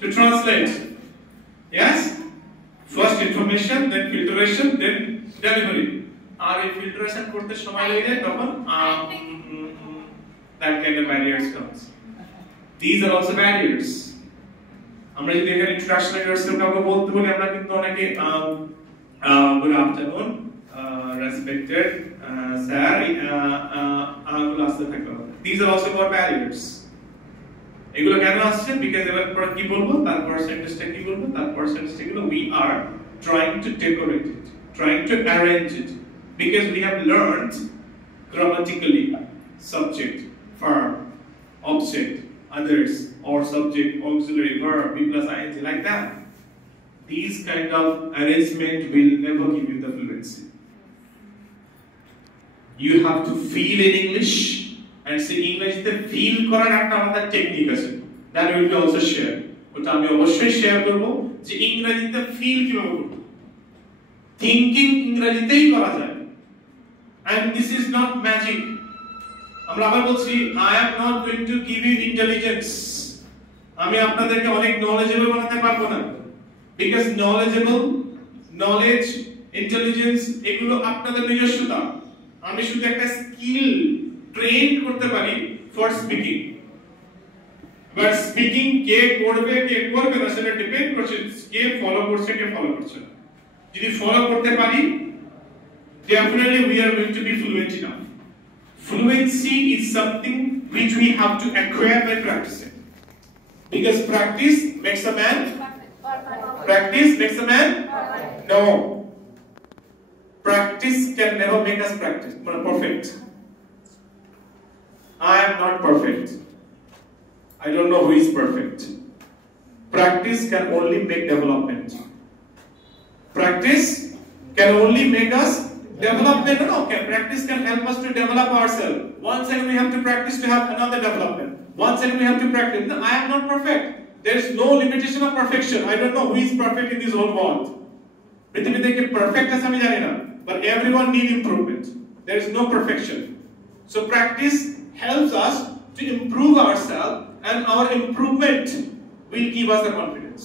to translate. Yes? First information, then filtration, then delivery. আর এই filtration করতে সময় লাগে তখন that kind of barriers comes. These are also barriers. আমরা যদি এখানে ইন্টারন্যাশনাল ইউনিভার্সিটি কাউকে বলতে বলি, আমরা কিন্তু অনেকে good afternoon, respected sir, আগুলো আসতে থাকবে। These are also more barriers. এগুলো কেন আসছে? because এবার পর কি বলবো, তারপর সেন্টেন্সটা কি বলবো, তারপর সেন্টেন্সটা কি বলবো, we are trying to decorate it, trying to arrange it, because we have learned grammatically subject, verb, object, others, or subject, auxiliary, verb, B plus ing, like that. these kind of arrangement will never give you the fluency. You have to feel in English, and say English the feel করার একটা আমাদের টেকনিক আছে, that will be also share. ওটা আমি অবশ্যই শেয়ার করব যে ইংরেজিতে ফিল কিভাবে করব, থিংকিং ইংরেজিতেই করা যায়, and this is not magic. আমরা আবার বলছি, I am not going to give you intelligence. আমি আপনাদেরকে অনেক নলেজেবল বানাতে পারবো না, because knowledge, intelligence এগুলো আপনাদের নিজস্বতা। আমি শুধু একটা স্কিল ট্রেন করতে পারি ফর স্পিকিং, বাট স্পিকিং কে করবে না সেটা ডিপেন্ড করছে কে ফলো করছে কে ফলো করছে না। যদি ফলো করতে পারি, definitely we are going to be fluent enough. Fluency is something which we have to acquire by practicing, because practice makes a man no, practice can never make us perfect. I am not perfect. I don't know who is perfect. Practice can only make development. Practice can only make us development. No, okay. Practice can help us to develop ourselves. One second we have to practice to have another development. One second we have to practice. No, I am not perfect. There is no limitation of perfection. I don't know who is perfect in this whole world. পৃথিবীতে কে perfect আছে আমি জানি না, but everyone need improvement. There is no perfection. So practice helps us to improve ourselves, and our improvement will give us the confidence.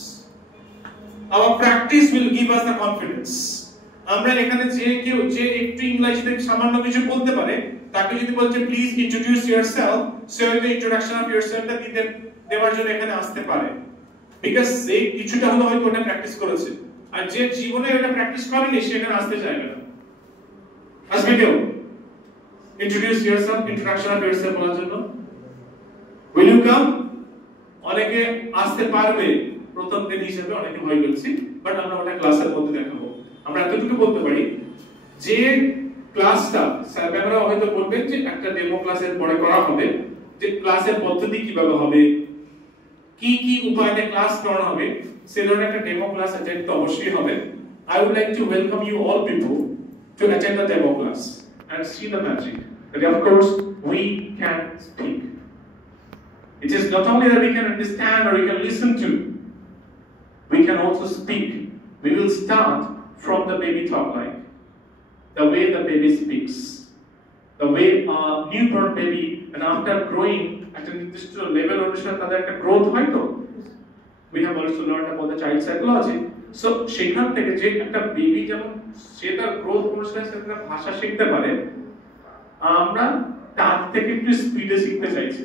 Our practice will give us the confidence. আমরা এখানে যে কেউ যে একটু ইংলিশে সামান্য কিছু বলতে পারে, তাকে যদি বলছে প্লিজ ইন্ট্রোডিউস ইয়োরসেলফ, সে হয়তো ইন্ট্রোডাকশন অফ ইয়োরসেলফটা দেওয়ার জন্য এখানে আসতে পারে, বিকজ সে কিছুটা হলো হয়তো ওটা প্র্যাকটিস করেছে, আর যে জীবনে ওটা প্র্যাকটিস করেনি সে এখানে আসতে চাইবে না। আসবে কেউ introduce yourself, introduction of yourself বলার জন্য? Will you come? অনেকে আসতে পারবে প্রথম দিন হিসেবে, অনেকে ভয় করছি, বাট আমরা ওটা ক্লাসের মধ্যে দেখাবো। আমরা এতটুকু বলতে পারি যে ক্লাসটা স্যার ম্যামরা হয়তো বলবেন যে একটা ডেমো ক্লাসের পরে করা হবে, যে ক্লাসের পদ্ধতি কিভাবে হবে, কি কি উপায়ে ক্লাস করানো হবে, সেই ধরনের একটা ডেমো ক্লাস অ্যাটেন্ড তো অবশ্যই হবে। I would like to welcome you all people to attend the demo class and see the magic that of course we can speak. It is not only that we can understand or we can listen to, we can also speak. We will start from the baby talk, like the way the baby speaks, the way a newborn baby, and after growing at a নির্দিষ্ট level অনুসারে তাদের একটা growth হয় তো, we have also learned about the child psychology. So সেখান থেকে যে একটা বেবি যেমন সে তার গ্রোথ অনুসারে সে তার ভাষা শিখতে পারে, আমরা তার থেকে একটু স্পিডে শিখতে চাইছি।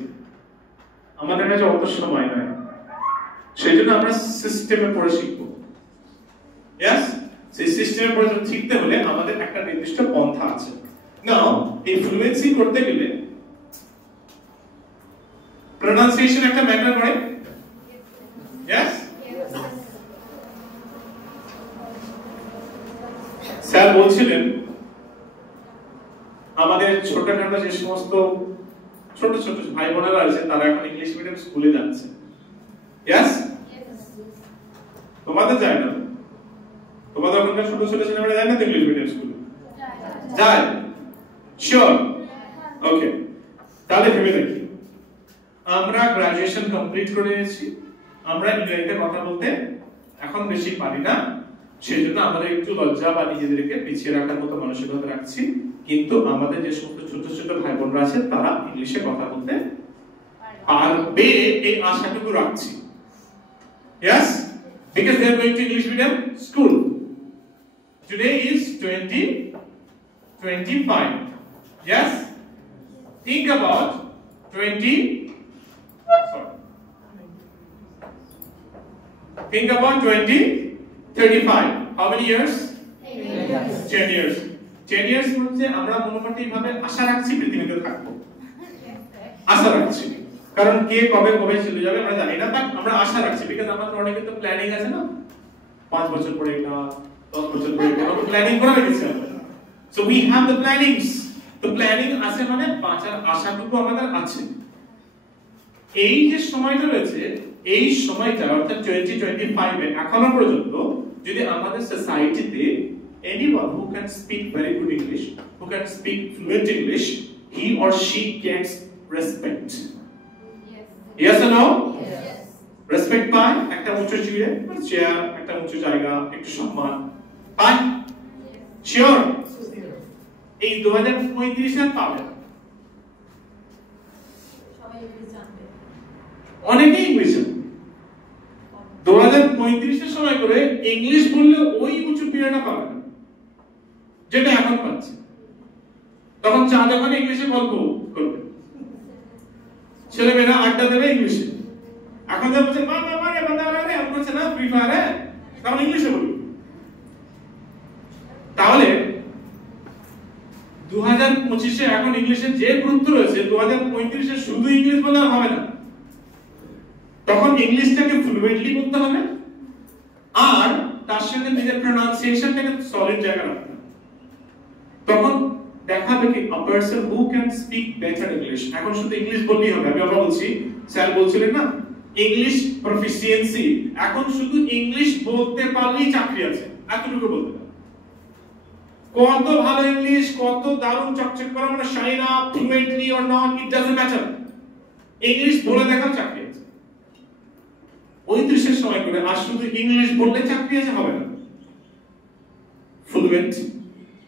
আমাদের কাছে অত সময় নাই, সেই জন্য আমরা সিস্টেমে পড়ে শিখবো। Yes, সেই সিস্টেমে পড়ে শিখতে হলে আমাদের একটা নির্দিষ্ট পন্থা আছে। নাও এই ফ্লুয়েন্সি করতে গেলে প্রনাউন্সিয়েশন একটা ম্যাটার করে। Yes, স্যার বলছিলেন আমাদের ছোটখাটো যে সমস্ত ছোট ছোট ভাই বোনেরা আছে তারা এখন ইংলিশ মিডিয়াম স্কুলে যাচ্ছে। Yes, তোমাদের যায় না? তোমাদের ওখানকার ছোট ছোট ছেলেমেয়েরা যায় না তো ইংলিশ মিডিয়াম স্কুলে? যায়? শিওর? ওকে, তাহলে ভেবে দেখি, আমরা গ্রাজুয়েশন কমপ্লিট করে নিয়েছি, আমরা ইংরেজিতে কথা বলতে এখন বেশি পারি না, সেজন্য আমাদের একটু লজ্জা বা নিজেদেরকে পিছিয়ে রাখার মতো মানসিকতা রাখছি, কিন্তু আমাদের যে সমস্ত ছোট ছোট ভাই বোনরা আছে তারা ইংলিশে কথা বলতে পারবে এই আশাটুকু রাখছি। Yes, because they are going to English medium school. Today is 2025. Yes, think about 2035. How many years? 10 years. 10 years মধ্যে আমরা মনোমতে এইভাবে আশা রাখছি পৃথিবীতে থাকবো, আশা রাখছি, কারণ কে কবে কবে চলে যাবে আমরা জানি না, বাট আমরা আশা রাখছি, বিকজ আমাদের অনেকে তো প্ল্যানিং আছে না, 5 বছর পরে এটা, 10 বছর পরে এটা, আমরা প্ল্যানিং করে রেখেছি আমরা। So we have the plannings, তো প্ল্যানিং আছে মানে বাঁচার আশাটুকু আমাদের আছে। এই যে সময়টা রয়েছে, এই সময়টা অর্থাৎ 2025 এ এখনো পর্যন্ত যদি আমাদের সোসাইটিতে anyone who can speak very good English, who can speak fluent English, he or she gets respect. Yes or no? Yes. Respect পায়, একটা উঁচু চেয়ার, একটা উঁচু জায়গা, একটু সম্মান পায়। শিওর? এই 2035 এ পাবে। সবাই ইংলিশ জানবে। অনেকেই ইংলিশ 2035 এর সময় করে ইংলিশ বললে ওই উঁচু পিরিয়ডটা পাবে না, যেটা এখন পাচ্ছে। তখন চা দোকানে ইংলিশে গল্প করবে, ছেলেমেয়েরা আড্ডা দেবে ইংলিশে। এখন যা বলছে এমন করছে না ফ্রি ফায়ারে, তখন ইংলিশে বলবে। তাহলে 2025 এ এখন ইংলিশের যে গুরুত্ব রয়েছে, 2035 এ শুধু ইংলিশ বললে হবে না, তখন ইংলিশটাকে ফ্লুয়েন্টলি বলতে হবে, আর তার সঙ্গে নিজের প্রনাউন্সিয়েশনটাকে সলিড জায়গা রাখতে হবে। তখন দেখাবে কি a person who can speak better English। এখন শুধু ইংলিশ বললেই হবে। আমি আবার বলছি, স্যার বলছিলেন না ইংলিশ প্রফিসিয়েন্সি, এখন শুধু ইংলিশ বলতে পারলেই চাকরি আছে, এতটুকু বলতে হবে। কত ভালো ইংলিশ, কত দারুণ চকচক করা, মানে shine up fluently or not, it doesn't matter, English বলে দেখাও চাকরি আছে। ওই 30 সময় করে আর শুধু ইংলিশ বললে চাকরি আছে হবে না। Fluent,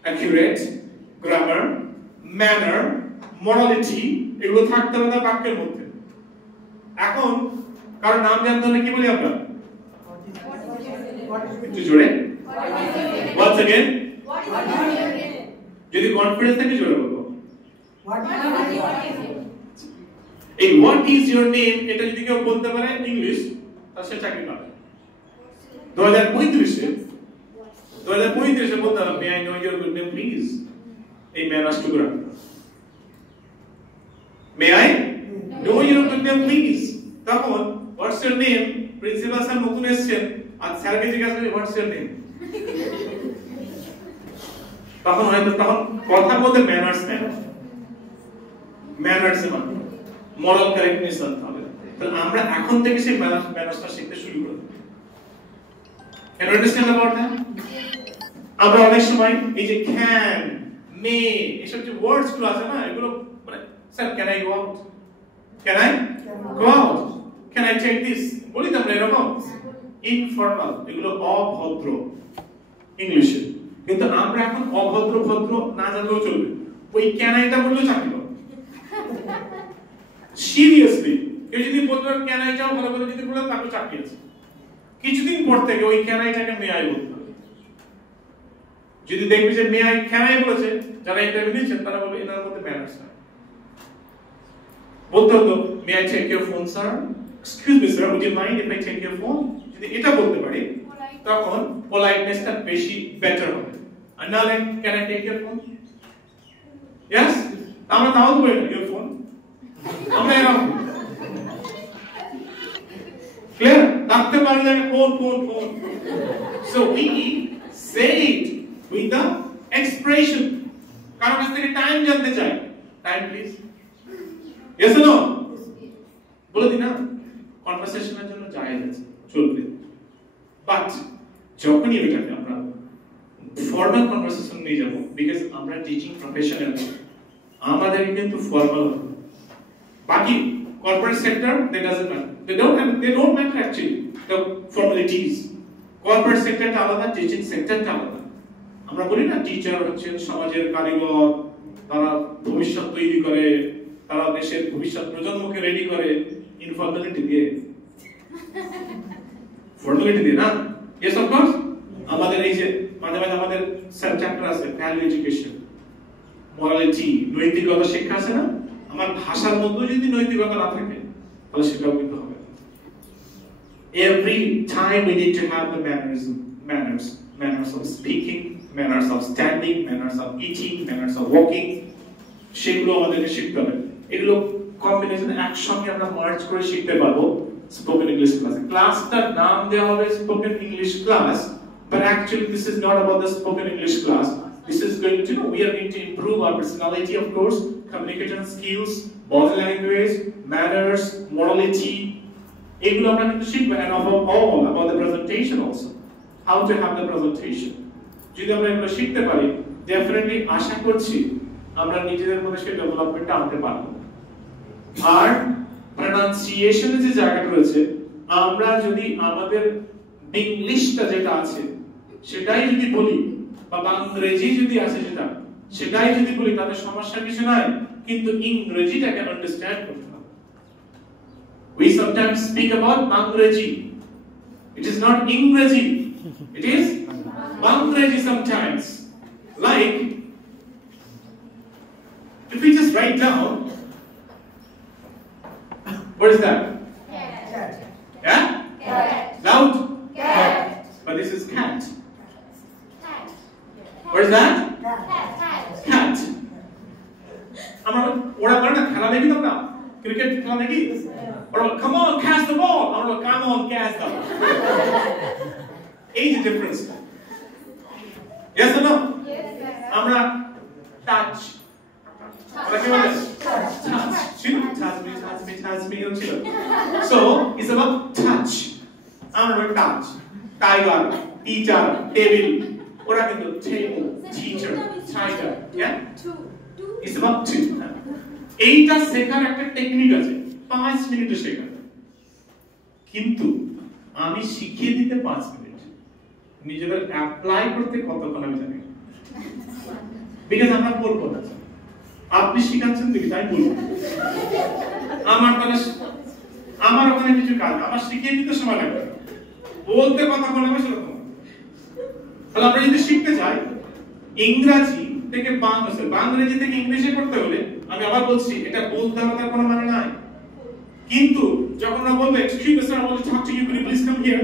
accurate, grammar, manner, morality, এগুলো থাকতে হবে তার বাক্যের মধ্যে। এখন কারণ নাম জানতে হলে কি বলি আমরা? একটু জোরে, once again, যদি কনফিডেন্স থাকে জোরে বলবো। এই হোয়াট ইজ ইওর নেম, এটা যদি কেউ বলতে পারে ইংলিশ, তাহলে সে চাকরি পাবে। 2035 এ বলতে হবে may I know your good name please, এই ম্যানার্স টু গ্রাম। May I know your good name please. তখন what's your name, principal sir নতুন এসেছেন আর স্যারকে জিজ্ঞাসা করে হোয়াটস ইওর নেম, তখন হয়তো তখন কথার মধ্যে ম্যানার্স নেই, ম্যানার্স মানে মোরাল কারেক্টনেস আনতে হবে। তাহলে আমরা এখন থেকে সেই ম্যানার্সটা শিখতে শুরু করব। Can you understand about that? আমরা অনেক সময় এই যে ক্যান, মে, এসব যে ওয়ার্ডস গুলো আছে না, এগুলো মানে sir can I go out, can I go out, can I take this, বলি তো আমরা এরকম ইনফর্মাল, এগুলো অভদ্র ইংলিশে। কিন্তু আমরা এখন অভদ্র ভদ্র না জানলেও চলবে, ওই ক্যান আইটা বললেও চাকরি পাবো। সিরিয়াসলি কেউ যদি বলতে পারে ক্যান আই যাও ভালো করে যদি বলে তাহলে চাকরি আছে। কিছুদিন পর থেকে ওই ক্যান আইটাকে মে আই বলতে হবে। যদি দেখবি যে মে আই ক্যান আই বলেছে, যারা ইন্টারভিউ দিচ্ছেন তারা বলবে এনার মধ্যে ম্যানার্স নাই। বলতে হতো may I take your phone sir, excuse me sir would you mind if I take your phone. যদি এটা বলতে পারি তখন পোলাইটনেসটা বেশি বেটার হবে। আর না like can I take your phone, yes, আমরা তাও বলি না ইওর ফোন, আমরা এরকম ক্লিয়ার রাখতে পারলে phone phone phone. So we say it with the expression. কারণ কাছ থেকে টাইম জানতে চাই, টাইম প্লিজ, ইয়েস নো বলে দিন না, কনভারসেশনের জন্য জায়েজ আছে, চলবে। বাট যখনই ওইটাকে আমরা ফর্মাল কনভারসেশন নিয়ে যাব, বিকজ আমরা টিচিং প্রফেশনাল, আমাদের কিন্তু ফর্মাল হবে। বাকি corporate sector that doesn't matter, they don't matter actually the formalities. Corporate sector টা আলাদা, টিচিং সেক্টরটা আলাদা। আমরা বলি না টিচার হচ্ছেন সমাজের কারিগর, তারা ভবিষ্যৎ তৈরি করে, তারা দেশের ভবিষ্যৎ প্রজন্মকে রেডি করে ইনফর্মালিটি দিয়ে, ফর্মালিটি দিয়ে না। ইয়েস অফ কোর্স, আমাদের এই যে মাঝে মাঝে আমাদের সাব চ্যাপ্টার আছে ভ্যালু এডুকেশন, মোরালিটি, নৈতিকতা শিক্ষা আছে না, আমার ভাষার মধ্যে যদি নৈতিকতা না থাকে তাহলে সেটাও কিন্তু হবে। Every time we need to have the manners of speaking, manners of standing, manners of eating, manners of walking, সেগুলো আমাদেরকে শিখতে হবে। এগুলো কম্বিনেশন একসঙ্গে আমরা মার্জ করে শিখতে পারবো স্পোকেন ইংলিশ ক্লাসে। ক্লাসটার নাম দেওয়া হবে spoken English class, but actually this is not about the spoken English class. This is going to, we are going to improve our personality, of course, communication skills, body language, manners, morality. এগুলো আমরা কিন্তু শিখবো, and above all about the presentation also. how to have the presentation. যদি আমরা এগুলো শিখতে পারি, ডেফিনেটলি আশা করছি আমরা নিজেদের মধ্যে সেই ডেভেলপমেন্টটা আনতে পারবো। আর প্রনাউন্সিয়েশনের যে জায়গাটা রয়েছে, আমরা যদি আমাদের ইংলিশটা যেটা আছে সেটাই যদি বলি, বা ইংরেজি যদি আছে যেটা সেটাই যদি বলি, তাহলে সমস্যা কিছু নাই, কিন্তু ইংরেজিটাকে আন্ডারস্ট্যান্ড করতে হবে। We sometimes speak about Bangladeshi. It is not Ingreji. It is Bangladeshi sometimes. Like, if we just write down, what is that? Cat. Yeah? Cat. Loud? Cat. But this is cat. Cat. What is that? Cat. Cat. আমরা ওরা বলে না খেলা দেখি তোমরা, ক্রিকেট খেলা দেখি, ওরা come on catch the ball, আমরা come on catch the ball. এই যে ডিফারেন্স, yes or no? আমরা টাচ, ওরা কি বলে টাচ, ছিল touch me এরকম ছিল। So it's about touch, আমরা টাচ, টাইগার, টিচার, টেবিল, ওরা কিন্তু table, teacher, tiger, yeah? It's about to. এইটা শেখার একটা টেকনিক আছে, 5 মিনিটে শেখা, কিন্তু আমি শিখিয়ে দিতে 5 মিনিট, নিজেদের অ্যাপ্লাই করতে কতক্ষণ আমি জানি, বিকজ আমরা বলবো না, আপনি শিখাচ্ছেন দেখি তাই বলবো, আমার ওখানে কিছু কাজ, আমার শিখিয়ে দিতে সময় লাগবে, বলতে কতক্ষণ হবে সেরকম। তাহলে আমরা যদি শিখতে চাই ইংরেজি থেকে বাংলাদেশি থেকে ইংলিশে করতে হলে, আমি আবার বলছি এটা বলতে হবে তার কোনো মানে নাই, কিন্তু যখন আমরা বলবো excuse me sir, I want to talk to you, could you please come here,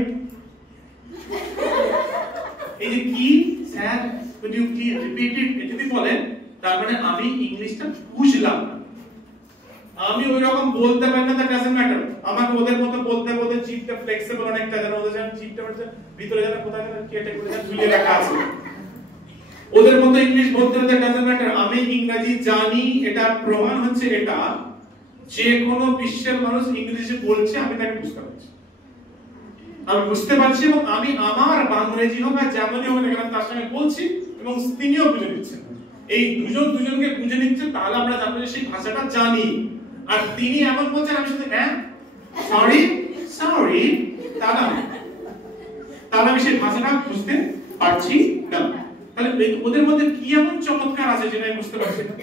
এই যে কি sir could you please repeat it, যদি বলেন তার মানে আমি ইংলিশটা বুঝলাম না, আমি ওই রকম বলতে পারি না, that doesn't matter, আমাকে ওদের মতো বলতে বলতে জিভটা ফ্লেক্সিবল অনেকটা, যেন ওদের যেন জিভটা ভিতরে যেন কোথায় যেন কেটে করে যেন ঝুলিয়ে রাখা আছে, ওদের মতো ইংলিশ বলতে হলে ডাজন্ট ম্যাটার, আমি ইংরেজি জানি, এটা প্রমাণ হচ্ছে এটা যে কোনো বিশ্বের মানুষ ইংরেজি বলছে, আমি তাকে বুঝতে পারছি, আমি বুঝতে পারছি, এবং আমি আমার বাংলাদেশি হোক আর যেমনই হোক এখানে তার সঙ্গে বলছি এবং তিনিও বুঝে নিচ্ছেন, এই দুজনকে বুঝে নিচ্ছে, তাহলে আমরা জানবো যে সেই ভাষাটা জানি, আর তিনি এমন বলছেন আমি শুধু হ্যাঁ সরি তাহলে আমি সেই ভাষাটা বুঝতে পারছি না। তাহলে ওদের মধ্যে কি এমন চমৎকার আছে যেটা আমি বুঝতে পারছি না,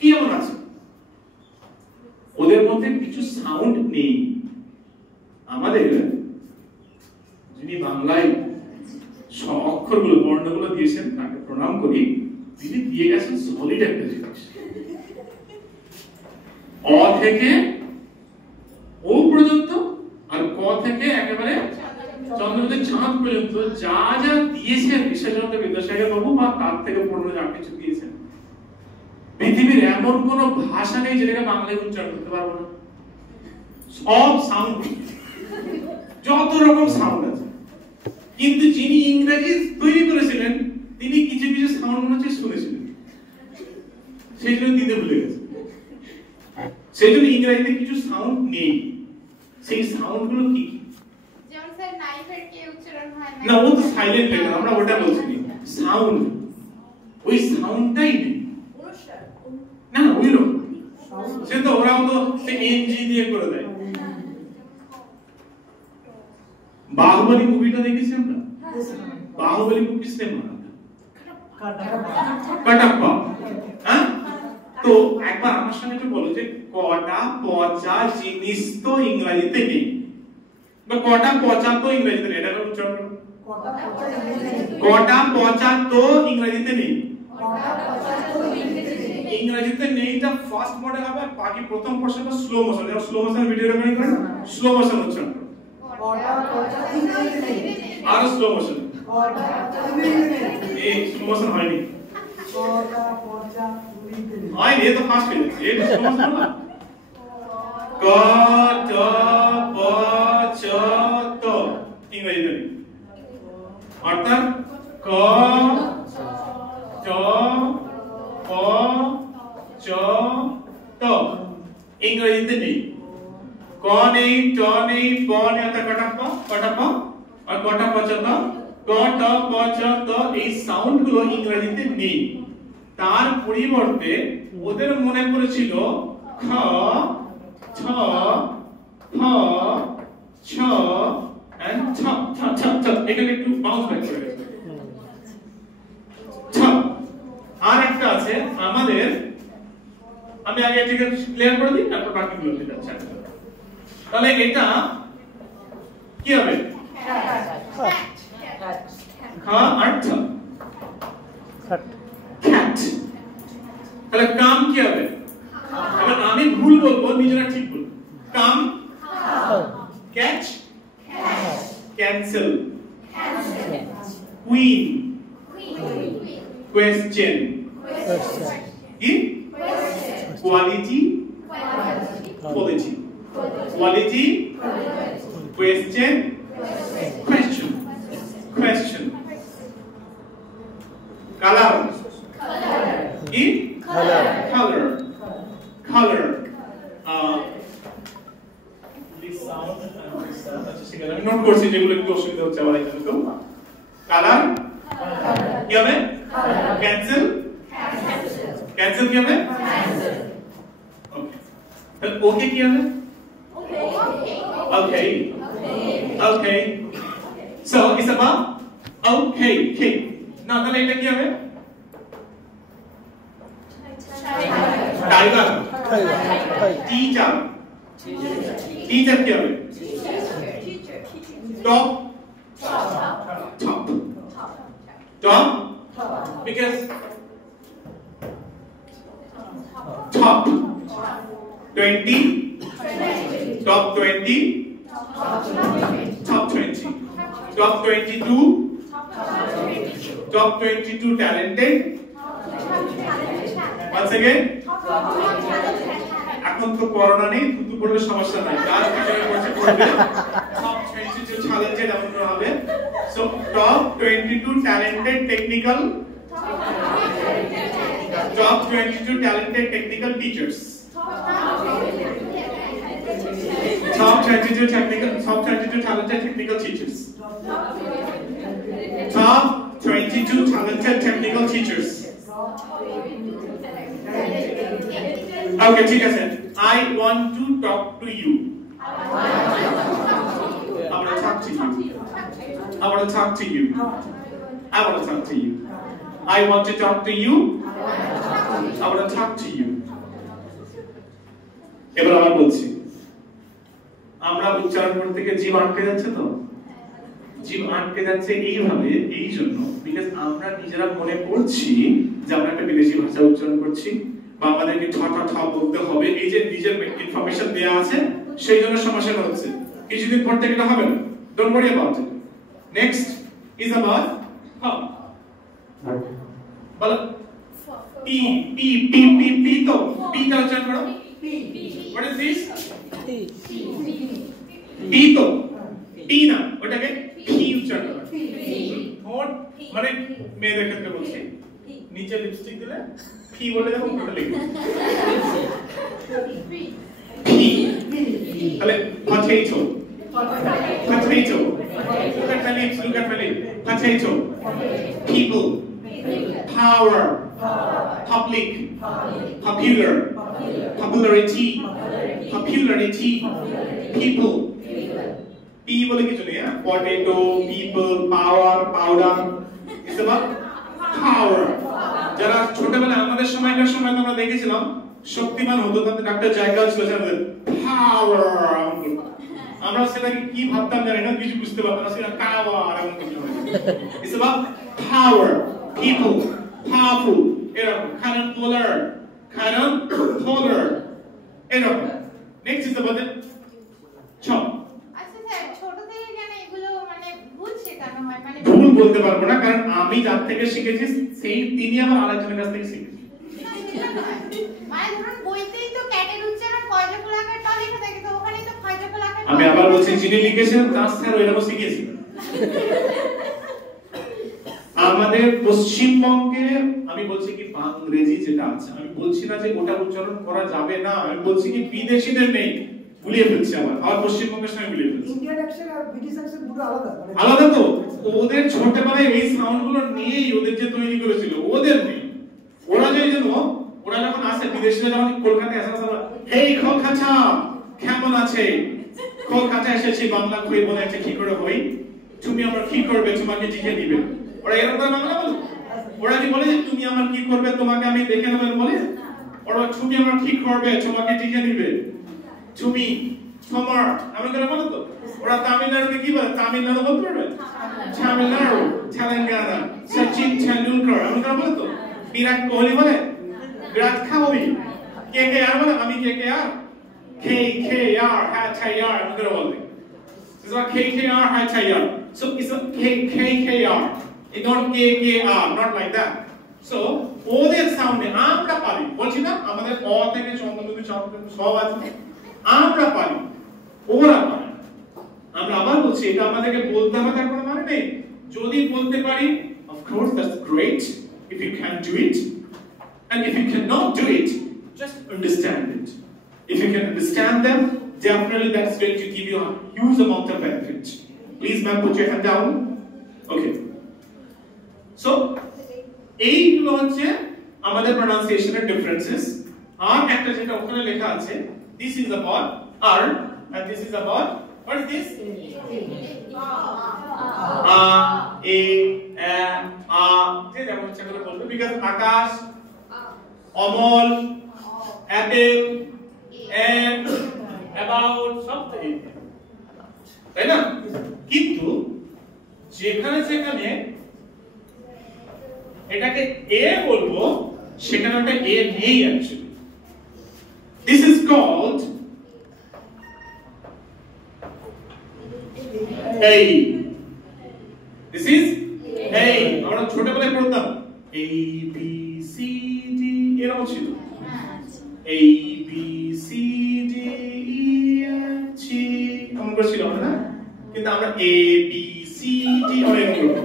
কি এমন আছে ওদের মধ্যে, কিছু সাউন্ড নেই। আমাদের যিনি বাংলায় অক্ষরগুলো বর্ণগুলো দিয়েছেন তাকে প্রণাম করি, তিনি দিয়ে গেছেন সলিড একটা জিনিস, অ থেকে ও পর্যন্ত আর ক থেকে একেবারে চন্দ্রদের চাঁদ পর্যন্ত যা যা দিয়েছেন বিশেষত বিদ্যাসাগর বাবু, বা তার থেকে পূর্ণ যা কিছু দিয়েছেন, পৃথিবীর এমন কোন ভাষা নেই যেটাকে বাংলায় উচ্চারণ করতে পারবো না, সব সাউন্ড, যত রকম সাউন্ড আছে, কিন্তু যিনি ইংরেজি তৈরি করেছিলেন তিনি কিছু কিছু সাউন্ড মনে হচ্ছে শুনেছিলেন, সেই জন্য দিতে ভুলে গেছে, সেই জন্য ইংরেজিতে কিছু সাউন্ড নেই। সেই সাউন্ড গুলো কি? যেমন স্যার নাইফের কি উচ্চারণ হয় না, ও তো সাইলেন্ট লেটার, আমরা ওটা বলছি সাউন্ড, ওই সাউন্ডটাই নেই, না ওই রকম, সে তো ওরাও তো সে এনজি দিয়ে করে দেয়। বাহুবলী মুভিটা দেখেছি আমরা, বাহুবলী মুভি সিনেমা কাটাপ্পা, হ্যাঁ, তো একবার আমার সঙ্গে একটু বলো যে কটা পচা জিনিস তো ইংরেজিতে নেই, বা কটা পচা তো ইংরেজিতে নেই, এটা উচ্চারণ করো, কটা পচা তো ইংরেজিতে নেই, ইংরেজিতে নেইটা ফার্স্ট মডেল হবে, আর বাকি প্রথম পোরশনটা স্লো মোশন, যেমন স্লো মোশন ভিডিও রেকর্ডিং করেন, স্লো মোশন উচ্চারণ করো, আর স্লো মোশন, এই স্লো মোশন হয়নি, হয়নি, এই তো ফার্স্ট হয়ে যাচ্ছে, এই স্লো মোশন না, ক ট প চ ত ইংরেজিতে নেই, অর্থাৎ ক চ প চ ত ইংরেজিতে নেই, ক নেই, ট নেই, প নেই, অর্থাৎ কটাপ্পা, আর কটা পচা ত, ক ক ট ক চ ত এই সাউন্ড গুলো ইংরেজিতে নেই, তার পরিবর্তে ওদের মনে পড়েছিল খ ছ ফ ছ এন্ড ছ ছ ছ ছ, এখানে একটু বাউন্স ব্যাক করে গেছে ছ। আর একটা আছে আমাদের, আমি আগে এটাকে ক্লিয়ার করে দিই, তারপর বাকিগুলো দিতে যাচ্ছি। তাহলে এটা কি হবে? হ্যাঁ আর ছ, ক্যাট। তাহলে কাম কি হবে? এবার আমি ভুল বলবো, নিজেরা ঠিক বলবো। Come, catch, cancel, queen, question, কি quality, quality, quality, question, question, question, colour, কি colour, colour, colour, this sound and this sound, আচ্ছা ঠিক আছে, আমি নোট করছি যেগুলো একটু অসুবিধা হচ্ছে আমার এখানে। তো কালার কি হবে? ক্যান্সেল, ক্যান্সেল কি হবে? ওকে, তাহলে ওকে কি হবে? ওকে, ওকে, সো ইটস अबाउट ওকে, ঠিক না? তাহলে এটা কি হবে? টাইগার, টিচার, টিচার কি হবে? Top, top, top, because top 20, top 20, top 20, top 22, top 22 talented, once again, এখন তো করোনা নেই, থুতু পড়লে সমস্যা নাই, কাজ পিছনে বসে পড়বে, top 22 talented এমন হবে। So top 22 talented technical, top 22 talented technical teachers, top 22 talented technical teachers, top 22 talented technical teachers. Okay, ঠিক আছে, I want to talk to you. I want to talk to you. I want to talk to you. I want to talk to you. I want to talk to you. I want to talk to you. এবার আবার বলছি, আমরা উচ্চারণ করতে গিয়ে জীব আটকে যাচ্ছে। তো জীব আটকে যাচ্ছে এইভাবে, এই জন্য বিকজ আমরা নিজেরা মনে করছি যে আমরা একটা বিদেশি ভাষা উচ্চারণ করছি, বা আমাদেরকে ঠ ঠ ঠ বলতে হবে, এই যে নিজের ইনফরমেশন দেয়া আছে, সেই জন্য সমস্যাটা হচ্ছে। কিছুদিন পর থেকে এটা হবে না, don't worry about it. Next is about how. বলো P P P P P, তো পিটা উচ্চারণ করো। What is this? পি, তো পি না, ওটাকে পি উচ্চারণ করো। ঠোঁট মানে মেয়েদের ক্ষেত্রে বলছি, নিচে লিপস্টিক দিলে পি বলে দেখো, উপরে লিখবে পি। তাহলে potato, potato, look at my lips, look at my lips, potato, people, power, public, popular, popularity, popularity, people, P বলে কিছু নেই, potato, people, power, powder, it's about power. যারা ছোটবেলায় আমাদের সময়কার সময় আমরা দেখেছিলাম শক্তিমান হতো, তাতে ডাক্তার জায়গা ছিল পাওয়ার, আমরা সেটাকে কি ভাবতাম জানি না, কিছু বুঝতে পারতাম না, সেটা পাওয়ার এমন কিছু। It's about power, people, powerful, এরকম polar, polar, এরকম। Next is about the chop. আচ্ছা স্যার, ছোট থেকে কেন এগুলো মানে ভুল শেখানো হয়? মানে ভুল বলতে পারবো না, কারণ আমি যার থেকে শিখেছি সেই তিনি আবার আরেকজনের কাছ থেকে শিখেছি। মানে ধরুন বইতেই তো ক্যাটের উচ্চারণ কয়জফল আকার ট লেখা থাকে, তো ওখানেই তো কয়জফল আকার। আমি আবার বলছি, যিনি লিখেছেন তার স্যার ওইরকম শিখিয়েছি। আমাদের পশ্চিমবঙ্গে আমি বলছি কি বাংরেজি যেটা আছে, আমি বলছি না যে ওটা উচ্চারণ করা যাবে না, আমি বলছি কি বিদেশিদের নেই, গুলিয়ে ফেলছে আবার পশ্চিমবঙ্গের সঙ্গে গুলিয়ে ফেলছে। ইন্ডিয়ান অ্যাকশন আর ব্রিটিশ অ্যাকশন পুরো আলাদা, আলাদা তো। ওদের ছোটবেলায় এই সাউন্ডগুলো নিয়েই ওদের যে তৈরি করেছিল, ওদের নেই। ওরা ওরা যখন আসে, বিদেশিরা যখন কলকাতায় আসে, হেই কলকাতা কেমন আছে, কলকাতা এসেছি বাংলা কই বলে আছে, কি করে হই, তুমি আমার কি করবে, তোমাকে জিজ্ঞে দিবে। ওরা এরকম করে বাংলা বলে? ওরা কি বলে যে তুমি আমার কি করবে, তোমাকে আমি দেখে নেব বলে? ওরা তুমি আমার কি করবে, তোমাকে জিজ্ঞে দিবে, তুমি তোমার আমি করে বলো তো। ওরা তামিলনাড়ুকে কি বলে, তামিলনাড়ু বলতে পারবে? তামিলনাড়ু, তেলেঙ্গানা, সচিন তেন্ডুলকর আমি করে বলো তো। বিরাট কোহলি বলে বিরাট কোহলি, কে কে আর বলে আমি কে কে আর, কে কে আর হ্যাঁ ছাই আর আমি করে বলতে। It's not KKR high tire. So it's a KKR. It's not KKR, not like that. So ওদের সাউন্ডে আমরা পারি, বলছি না আমাদের অ থেকে চন্দ্রবিন্দু চন্দ্রবিন্দু সব আছে, আমরা পারি, ওরা পারে। আমরা আবার বলছি এটা আমাদেরকে বলতে হবে তার কোনো মানে নেই। যদি বলতে পারি, of course that's great if you can do it, and if you cannot do it, just understand it. If you can understand them, definitely that's going to give you a huge amount of benefit. Please ma'am, put your hand down. Okay. So, এইগুলো হচ্ছে আমাদের pronunciation differences. আর একটা যেটা ওখানে লেখা আছে, this is about R and this is about, what is this? A, যে যেমন ইচ্ছা করে বলবে, because Akash, Amal, apple, and about something, তাই না? কিন্তু যেখানে যেখানে এটাকে এ বলবো সেখানে একটা এ নেই actually. This is called A. This is A. আমরা ছোটবেলায় পড়তাম A B C D এরকম ছিল, A B C D E F G এমন করে ছিল না, কিন্তু আমরা A B C D অনেক করব।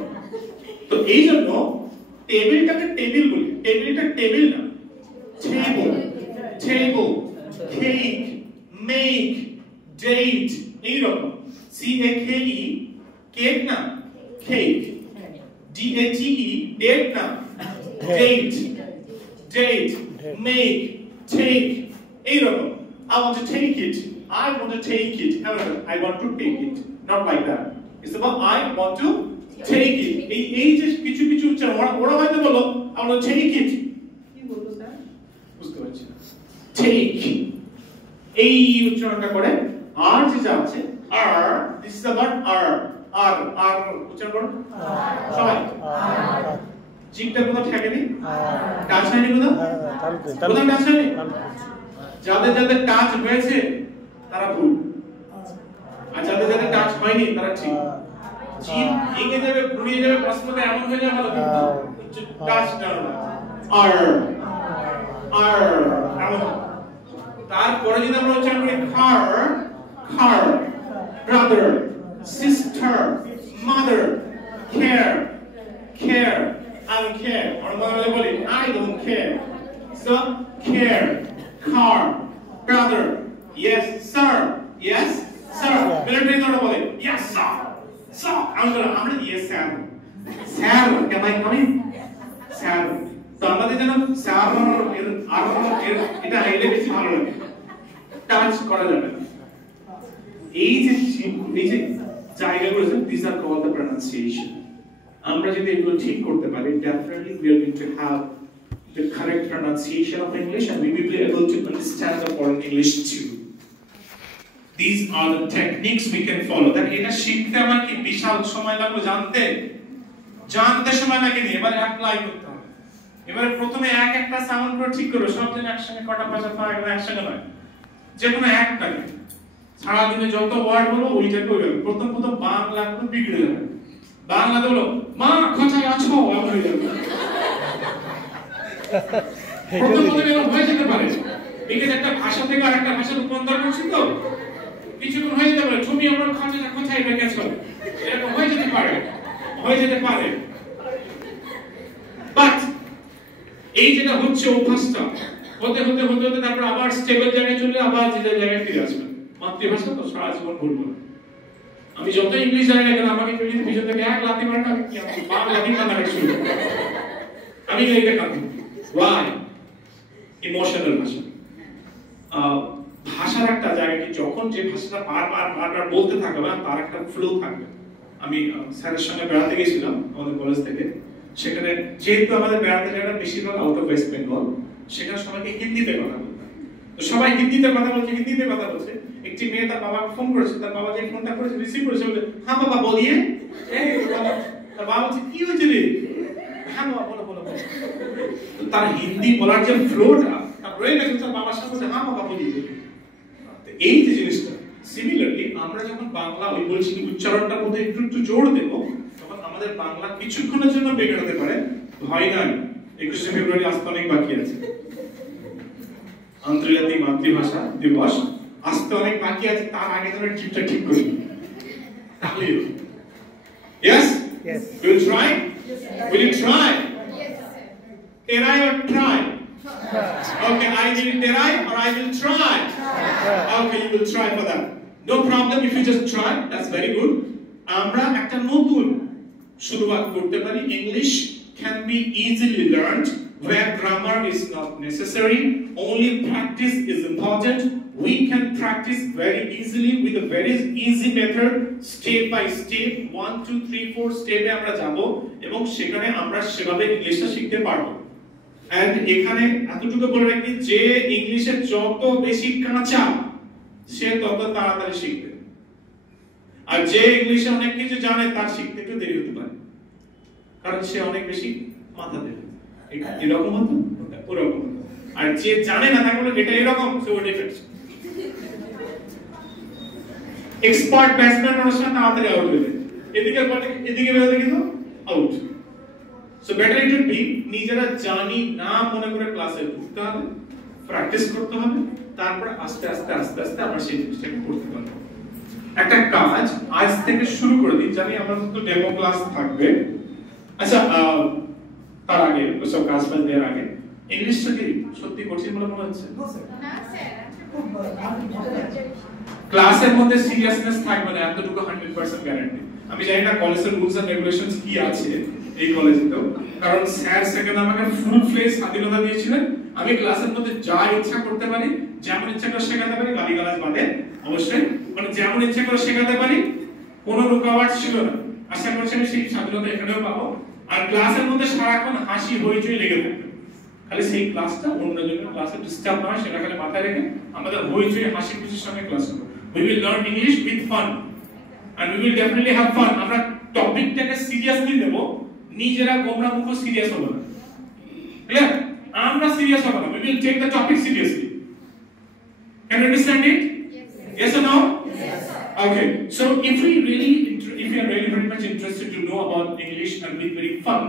তো এই জন্য টেবিলটাকে টেবিল বলি, টেবিলটা টেবিল না, table, table, cake, make, date, এইরকম। C-A-K-E কেক না, কেক, D-A-T-E ডেট না, ডেট, ডেট, মেক, টেক, এইরকম। I want to take it, I want to take it, I want to take it, not like that. It's about I want to take it. এই যে কিছু কিছু উচ্চারণ ওরা হয়তো বলো I want to take it, কি বলতো স্যার বুঝতে পারছি না, take এই উচ্চারণটা করে। আর যেটা আছে আর, this is about আর, আর আর উচ্চারণ করো সবাই। জিভটা কোথাও ঠেকেনি, টাচ হয়নি কোথাও, কোথাও টাচ হয়নি। যাদের যাদের টাচ হয়েছে তারা ভুল, আর যাদের যাদের টাচ হয়নি তারা ঠিক। জিভ ভেঙে যাবে, ঘুরিয়ে যাবে, প্রশ্নটা এমন হয়ে যাবে কিন্তু টাচ না আর আর এমন। তারপরে যদি আমরা উচ্চারণ করি খার, খার, brother, sister, mother, care, care, I don't care. আমরা বাংলায় বলি I don't care. So care, car, brother, yes sir, yes sir. Military ধরে বলে yes sir, sir. আমরা yes sir, sir. Can I come in? Sir. তো আমাদের যেন স্যার আর এটা হাইলে বেশি ভালো লাগে, টাচ করা যাবে। এই যে জায়গাগুলো আছে, these are called the pronunciation. আমরা যদি এগুলো ঠিক করতে পারি, definitely we are going to have the correct pronunciation of English and we will be able to understand the foreign English too. These are the techniques we can follow. That এটা শিখতে আমার কি বিশাল সময় লাগলো জানতে সময় লাগেনি, এবারে অ্যাপ্লাই করতে হবে। এবারে প্রথমে একটা সাউন্ড করে ঠিক করো, সব যেন একসঙ্গে কটা ভাষা পাওয়া গেল একসঙ্গে নয়, যে কোনো একটাকে সারাদিনে যত ওয়ার্ড বলো ওইটাকে ওই প্রথম বাংলা একদম বিগড়ে যাবে। বাংলা বলো মা কোথায় আছো এমন হয়ে যাবে, প্রথম এরকম হয়ে যেতে পারে। বিকজ একটা ভাষা থেকে আরেকটা ভাষা রূপান্তর করছি তো কিছুক্ষণ হয়ে যেতে পারে, তুমি আমার কোথায় রেখেছো এরকম হয়ে যেতে পারে। বাট এই যেটা হচ্ছে অভ্যাসটা হতে তারপর আবার স্টেবল জায়গায় চলে আবার যে জায়গায় ফিরে আসবে। মাতৃভাষা তো সারা জীবন ভুলবো না। আমি যত ইংলিশ জানি না কেন আমাকে যদি পিছন থেকে এক লাথি মারে না বাংলা লাথি কান্না শুরু আমি এইটা কাঁদি। ওয়াই? ইমোশনাল ভাষা। ভাষার একটা জায়গা কি যখন যে ভাষাটা বারবার বলতে থাকবে না তার একটা ফ্লো থাকবে। আমি স্যারের সঙ্গে বেড়াতে গেছিলাম আমাদের কলেজ থেকে, সেখানে যেহেতু আমাদের বেড়াতে যাওয়াটা বেশিরভাগ আউট অফ ওয়েস্ট বেঙ্গল, সেখানে সবাইকে হিন্দিতে কথা বলতে হয়। তো সবাই হিন্দিতে কথা বলছে। একটি মেয়ে তার বাবাকে ফোন করেছে, তার বাবা যে ফোনটা করেছে রিসিভ করেছে, বলে হ্যাঁ বাবা বলিয়ে। তার বাবা বলছে কি হয়েছে রে? হ্যাঁ বাবা বলো। তো তার হিন্দি বলার যে ফ্লোটা তার রয়ে গেছে, তার বাবার সাথে বলছে হ্যাঁ বাবা বলি। এই যে জিনিসটা সিমিলারলি আমরা যখন বাংলা ওই বলছি উচ্চারণটার মধ্যে একটু জোর দেব, তখন আমাদের বাংলা কিছুক্ষণের জন্য বেকার হতে পারে। ভয় নাই, 21শে ফেব্রুয়ারি আসতে অনেক বাকি আছে, আন্তর্জাতিক মাতৃভাষা দিবস আসতে অনেক বাকি আছে, তার আগে ধরে ট্রিপটা ঠিক করি তাহলে। Yes? Yes. You will try? Will you try? Try or try? Okay, I will try or I will try. Okay, you will try for that. No problem if you just try. That's very good. আমরা একটা নতুন শুরুয়াত করতে পারি। English can be easily learned where grammar is not necessary. Only practice is important. We can practice very easily with a very easy method, step by step, 1 2 3 4 স্টেপে আমরা যাব এবং সেখানে আমরা সেভাবে ইংলিশটা শিখতে পারবো। এন্ড এখানে এতটুকু বলে রাখি যে ইংলিশে যত বেশি কাঁচা সে তত তাড়াতাড়ি শিখবে, আর যে ইংলিশে অনেক কিছু জানে তার শিখতে একটু দেরি হতে পারে, কারণ সে অনেক বেশি মাথা দেবে। এরকম হতো ওরকম, আর যে জানে না তাকে বলে এটা এরকম, সে ওটা ফেলছে। এক্সপার্ট ব্যাটসম্যান অনুষ্ঠান তাড়াতাড়ি আউট হয়ে যায়, এদিকে বেরোতে কিন্তু out. So better it would be নিজেরা জানি না মনে করে ক্লাসে ঢুকতে হবে, প্র্যাকটিস করতে হবে, তারপর আস্তে আস্তে আমরা সেই জিনিসটাকে করতে পারবো। একটা কাজ আজ থেকে শুরু করে দিই, জানি আমরা তো ডেমো ক্লাস থাকবে। আচ্ছা, তার আগে সব কাজ দেওয়ার আগে ইংলিশটা কি সত্যি কঠিন বলে মনে হচ্ছে? না স্যার, ক্লাসের মধ্যে সিরিয়াসনেস থাকবে না, এতটুকু 100% গ্যারান্টি। আমি জানি না কলেজের রুলস এন্ড রেগুলেশনস কি আছে এই কলেজেতেও, কারণ স্যার সেখানে আমাকে ফুল ফ্লেজ স্বাধীনতা দিয়েছিলেন। আমি ক্লাসের মধ্যে যা ইচ্ছা করতে পারি, যেমন ইচ্ছা করে শেখাতে পারি, গালিগালাজ বাদে অবশ্যই, মানে যেমন ইচ্ছা করে শেখাতে পারি, কোনো রুকাওয়াট ছিল না। আশা করছি আমি সেই স্বাধীনতা এখানেও পাবো। আর ক্লাসের মধ্যে সারাক্ষণ হাসি হইচই লেগে থাকবে, খালি সেই ক্লাসটা অন্যজনের ক্লাসে ডিস্টার্ব না হয় সেটা খালি মাথায় রেখে আমাদের হইচই হাসি খুশির সঙ্গে ক্লাস করব। We will learn English with fun and we will definitely have fun. আমরা টপিকটাকে সিরিয়াসলি নেব, নিজেরা গোমরা মুখ সিরিয়াস হবো না। ক্লিয়ার? আমরা সিরিয়াস হবো না। We will take the topic seriously. Can you understand it? Yes or no? Yes. Okay. So if we are really very much interested to know about English and with very fun,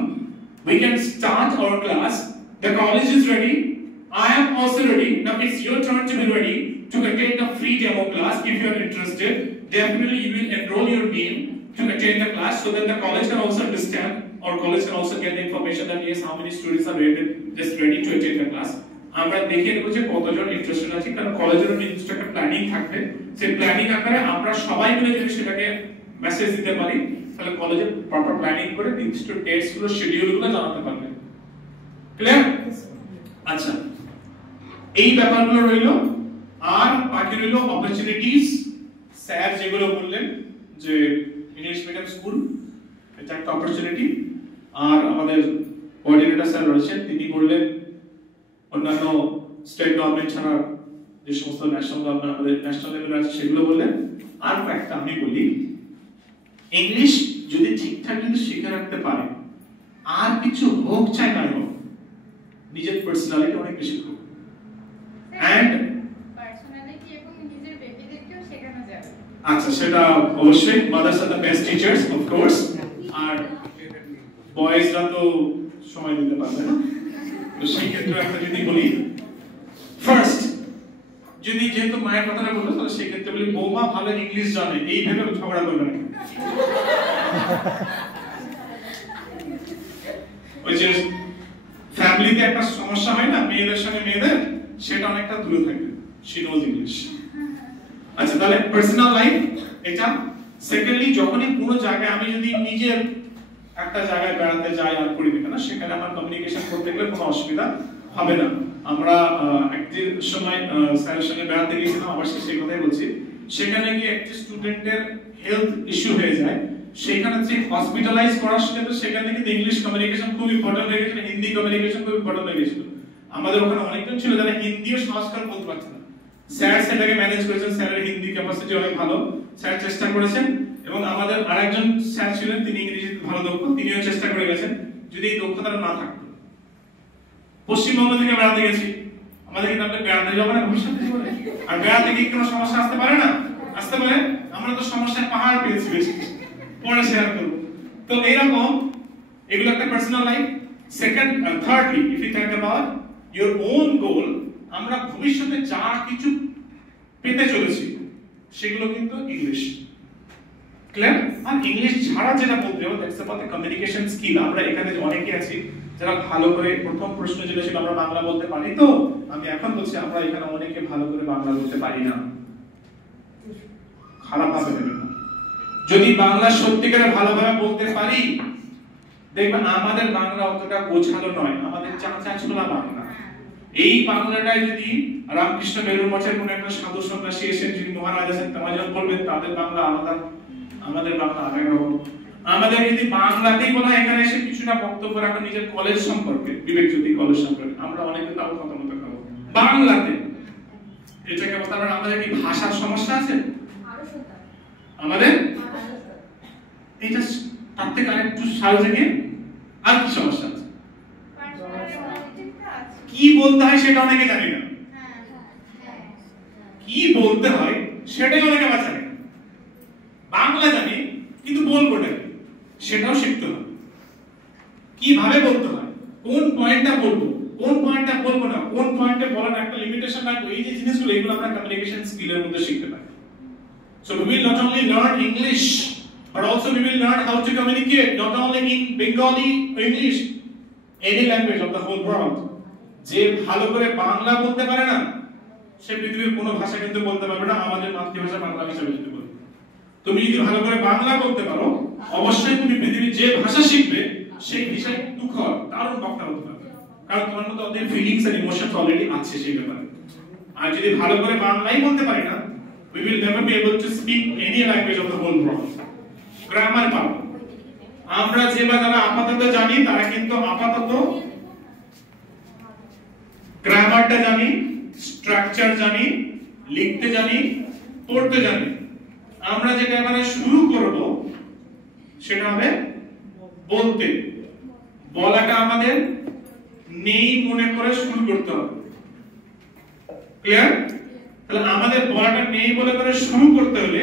we can start our class. The college is ready. I am also ready. Now it's your turn to be ready to attend the free demo class. If you are interested, definitely you will enroll your name to attend the class so that the college can also understand, or college can also get the information that yes, how many students are ready to attend the class. আমরা দেখে নেব যে কতজন ইন্টারেস্টেড আছে, কারণ কলেজের নির্দিষ্ট একটা প্ল্যানিং থাকবে। সেই প্ল্যানিং আকারে আমরা সবাই মিলে যদি সেটাকে মেসেজ দিতে পারি, তাহলে কলেজে প্রপার প্ল্যানিং করে নির্দিষ্ট ডেটস গুলো, শিডিউল গুলো জানাতে পারবে। ক্লিয়ার? আচ্ছা, এই ব্যাপারগুলো রইল। আর বাকি রইল অপরচুনিটিস। স্যার যেগুলো বললেন যে ইংলিশ মিডিয়াম স্কুল, এটা একটা অপরচুনিটি। আর আমাদের কোঅর্ডিনেটর স্যার রয়েছেন, তিনি বললেন অন্যান্য স্টেট গভর্নমেন্ট ছাড়া যে সমস্ত ন্যাশনাল গভর্নমেন্ট আমাদের ন্যাশনাল লেভেলে আছে সেগুলো বললেন। আর একটা আমি বলি, ইংলিশ যদি ঠিকঠাক যদি শিখে রাখতে পারে, আর কিছু হোক চাই না হোক, নিজের পার্সোনালিটি অনেক বেশি খুব। এন্ড পার্সোনালিটি এবং নিজের বেবিদেরকেও শেখানো যাবে। আচ্ছা, সেটা অবশ্যই, mothers are the best teachers of course. আর বয়েজরা তো সময় দিতে পারবে না, তো সেই ক্ষেত্রে একটা যদি বলি, ফার্স্ট যদি যেহেতু মায়ের কথাটা বললো, তাহলে সেই ক্ষেত্রে বলি বৌমা ভালো ইংলিশ জানে, এই ভেবে ঝগড়া করবে না। ওই যে ফ্যামিলিতে একটা সমস্যা হয় না মেয়েদের সঙ্গে মেয়েদের, সেটা অনেকটা দূরে থাকবে। She knows English. আচ্ছা তাহলে পার্সোনাল লাইফ এটা। সেকেন্ডলি যখনই কোনো জায়গায় আমি যদি নিজের একটা জায়গায় বেড়াতে যাই আর পরিবেশে না, সেখানে আমার কমিউনিকেশন করতে গেলে কোনো অসুবিধা হবে না। আমরা একদিন সময় স্যারের সঙ্গে বেড়াতে গিয়েছিলাম, আবার সেই কথাই বলছি। সেখানে গিয়ে একটা স্টুডেন্টের হেলথ ইস্যু হয়ে যায়, সেখানে যে হসপিটালাইজ করার সাথে সেখানে কিন্তু ইংলিশ কমিউনিকেশন খুব ইম্পর্টেন্ট হয়ে গেছিল, হিন্দি কমিউনিকেশন খুব ইম্পর্টেন্ট হয়ে গেছিল। আমাদের ওখানে অনেকজন ছিল যারা হিন্দিও সংস্কার বলতে পারছে না, স্যার সেটাকে ম্যানেজ করেছেন, স্যারের হিন্দি ক্যাপাসিটি অনেক ভালো, স্যার চেষ্টা করেছেন। এবং আমাদের আরেকজন স্যার ছিলেন, তিনি ইংরেজিতে ভালো দক্ষ, তিনিও চেষ্টা করে গেছেন। যদি এই দক্ষতা না থাকতো, পশ্চিমবঙ্গ থেকে বেড়াতে গেছি, আমাদের কিন্তু আপনি বেড়াতে যাবো না ভবিষ্যতে জীবনে, আর বেড়াতে গিয়ে কোনো সমস্যা আসতে পারে না, আসতে পারে। আমরা তো সমস্যার পাহাড় পেয়েছি, বেশি পরে শেয়ার করবো। তো এইরকম এগুলো একটা personal life. Second thirdly if you think about your own goal, আমরা ভবিষ্যতে যা কিছু পেতে চলেছি সেগুলো কিন্তু ইংলিশ। ক্লিয়ার? আর ইংলিশ ছাড়া যেটা বলতে হবে that's about the communication skill. আমরা এখানে অনেকে আছি যারা ভালো করে, প্রথম প্রশ্ন যেটা ছিল আমরা বাংলা বলতে পারি তো, আমি এখন বলছি আমরা এখানে অনেকে ভালো করে বাংলা বলতে পারি না। খারাপ ভাবে নেবেন না। যদি বাংলা সত্যিকারে ভালোভাবে বলতে পারি, দেখবেন আমাদের বাংলা অতটা গোছালো নয়, আমাদের চাঁচা ছোলা বাংলা। এই বাংলাটাই যদি রামকৃষ্ণ বেলুর মঠের কোন একটা সাধু সন্ন্যাসী এসে, যদি মহারাজ আছেন, তারা বলবেন তাদের বাংলা আলাদা, আমাদের বাংলা আলাদা রকম। আমাদের যদি বাংলাতেই বলা এখানে এসে কিছুটা বক্তব্য রাখা নিজের কলেজ সম্পর্কে, বিবেক জ্যোতি কলেজ সম্পর্কে, আমরা অনেকে তাও মতামত খাবো বাংলাতে। এটাকে বলতে আমাদের কি ভাষার সমস্যা আছে? আমাদের এটা তার থেকে আরেকটু সাহায্য নিয়ে আর কি সমস্যা আছে? কি বলতে হয় সেটা অনেকে জানি না, কি বলতে হয় সেটাই অনেকে জানে না। বাংলা জানি কিন্তু বলবো না, সেটাও শিখতে হবে। কিভাবে বলতে হয়, কোন পয়েন্টটা বলবো, কোন পয়েন্টটা বলবো না, কোন পয়েন্টে বলার একটা লিমিটেশন রাখবো, এই যে জিনিসগুলো এগুলো আমরা কমিউনিকেশন স্কিলের মধ্যে শিখতে পারি। So we will not only learn English, but also we will learn how to communicate, not only in Bengali, English, any language of the whole world. যে ভালো করে বাংলা বলতে পারে না, সে পৃথিবীর কোনো ভাষা কিন্তু বলতে পারবে না, আমাদের মাতৃভাষা বাংলা হিসেবে যদি বলি। তুমি যদি ভালো করে বাংলা বলতে পারো, অবশ্যই তুমি পৃথিবীর যে ভাষা শিখবে সেই বিষয়ে তুখর দারুণ বক্তা হতে পারবে, কারণ তোমার মধ্যে ওদের ফিলিংস এন্ড ইমোশনস অলরেডি আছে সেই ব্যাপারে। আর যদি ভালো করে বাংলাই বলতে পারি না, we will never be able to speak any language of the whole world. Grammar পাবো আমরা, যে বা যারা আপাতত জানি তারা কিন্তু আপাতত গ্রামারটা জানি, স্ট্রাকচার জানি, লিখতে জানি, পড়তে জানি। আমরা যেটা এবারে শুরু করব সেটা হবে বলতে। বলাটা আমাদের নেই মনে করে শুরু করতে হবে। ক্লিয়ার? তাহলে আমাদের বলাটা নেই বলে করে শুরু করতে হলে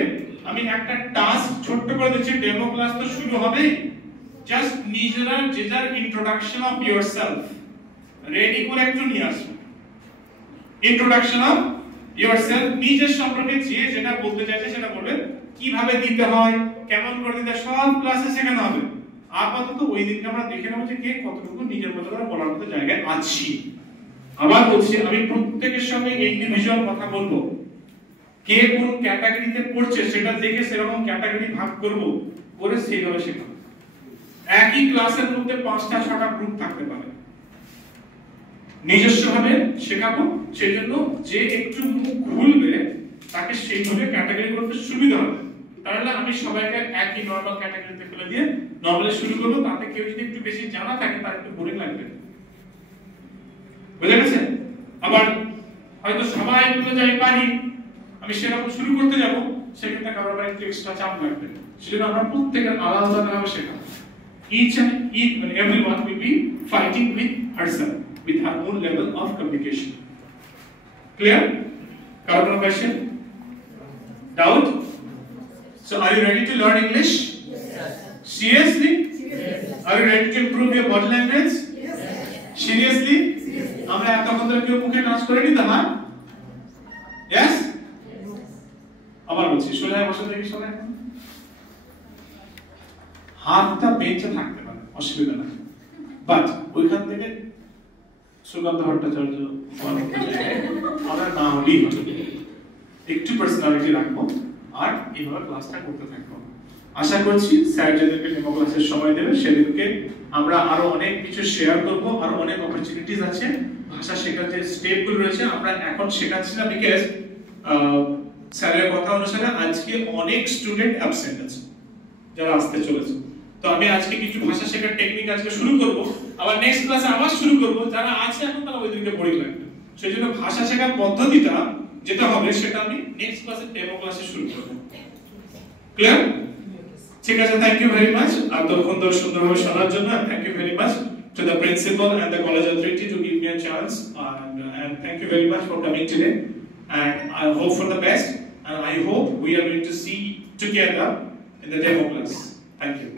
আমি একটা টাস্ক ছোট্ট করে দিচ্ছি, ডেমো ক্লাস তো শুরু হবে। জাস্ট নিজেরা যে যার ইন্ট্রোডাকশন অফ ইয়োরসেলফ রেডি করে একটু নিয়ে আসুন। ইন্ট্রোডাকশন অফ ইয়োরসেলফ, নিজের সম্পর্কে যে যেটা বলতে চাইছে সেটা বলবেন, কিভাবে দিতে হয়, কেমন করে দিতে, সব ক্লাসে শেখানো হবে। আপাতত ওই দিনকে আমরা দেখে নেব যে কে কতটুকু নিজের মতো করে বলার মতো জায়গায় আছি। আবার বলছি, আমি প্রত্যেকের সঙ্গে ইন্ডিভিজুয়াল কথা বলবো, কে কোন ক্যাটাগরিতে পড়ছে সেটা দেখে সেরকম ক্যাটাগরি ভাগ করব, করে সেইভাবে শেখাবো। একই ক্লাসের মধ্যে 5টা 6টা গ্রুপ থাকতে পারে, নিজস্বভাবে শেখাবো। সেজন্য যে একটু মুখ খুলবে তাকে সেইভাবে ক্যাটাগরি করতে সুবিধা হবে। তাহলে আমি সবাইকে একই নরমাল ক্যাটাগরিতে ফেলে দিয়ে নরমালি শুরু করবো, তাতে কেউ যদি একটু বেশি জানা থাকে তার একটু বোরিং লাগবে। বুঝে গেছে? আবার হয়তো সবাই বলতে যাই পারি, আমি সেরকম শুরু করতে যাব, সেক্ষেত্রে কারোর আবার একটু এক্সট্রা চাপ লাগবে। সেজন্য আমরা প্রত্যেকের আলাদা আলাদাভাবে শেখাবো। Each and everyone will be fighting with herself, with her own level of communication. Clear? Karan, question? Doubt? So are you ready to learn English? Yes. Seriously? Yes. Are you ready to improve your body language? Yes. Seriously? Yes. আমরা এতক্ষণ ধরে কেউ মুখে নাচ করে নিতাম, হ্যাঁ? Yes? আবার বলছি, সোজা বসে দেখি সোজা। হাতটা বেঁচে থাকতে পারে, অসুবিধা নাই, বাট ওইখান থেকে সুগন্ধ ভট্টাচার্য আমরা না হলেই হবে। একটু পার্সোনালিটি রাখবো আর এইভাবে ক্লাসটা করতে থাকবো। আশা করছি স্যার যেদিনকে ডেমো ক্লাসের সময় দেবে সেদিনকে আমরা আরো অনেক কিছু শেয়ার করবো, আরো অনেক অপরচুনিটিস আছে। ভাষা শেখার যে স্টেপগুলো রয়েছে আমরা এখন শেখাচ্ছি না, বিকজ স্যারের কথা অনুসারে আজকে অনেক স্টুডেন্ট অ্যাবসেন্ট আছে যারা আসতে চলেছে। তো আমি আজকে কিছু ভাষা শেখার টেকনিক আজকে শুরু করব, আবার নেক্সট ক্লাসে আবার শুরু করব। যারা আছে এখন তারা ওই দিকে বোরিং লাগবে, সেই জন্য ভাষা শেখার পদ্ধতিটা যেটা হবে সেটা আমি নেক্সট ক্লাসে ডেমো ক্লাসে শুরু করব। ক্লিয়ার? ঠিক আছে, থ্যাংক ইউ ভেরি মাচ এতক্ষণ ধরে সুন্দরভাবে শোনার জন্য। Thank you very much to the principal and the college authority to give me a chance, and thank you very much for coming today, and I hope for the best, and I hope we are going to see together in the demo class. Thank you.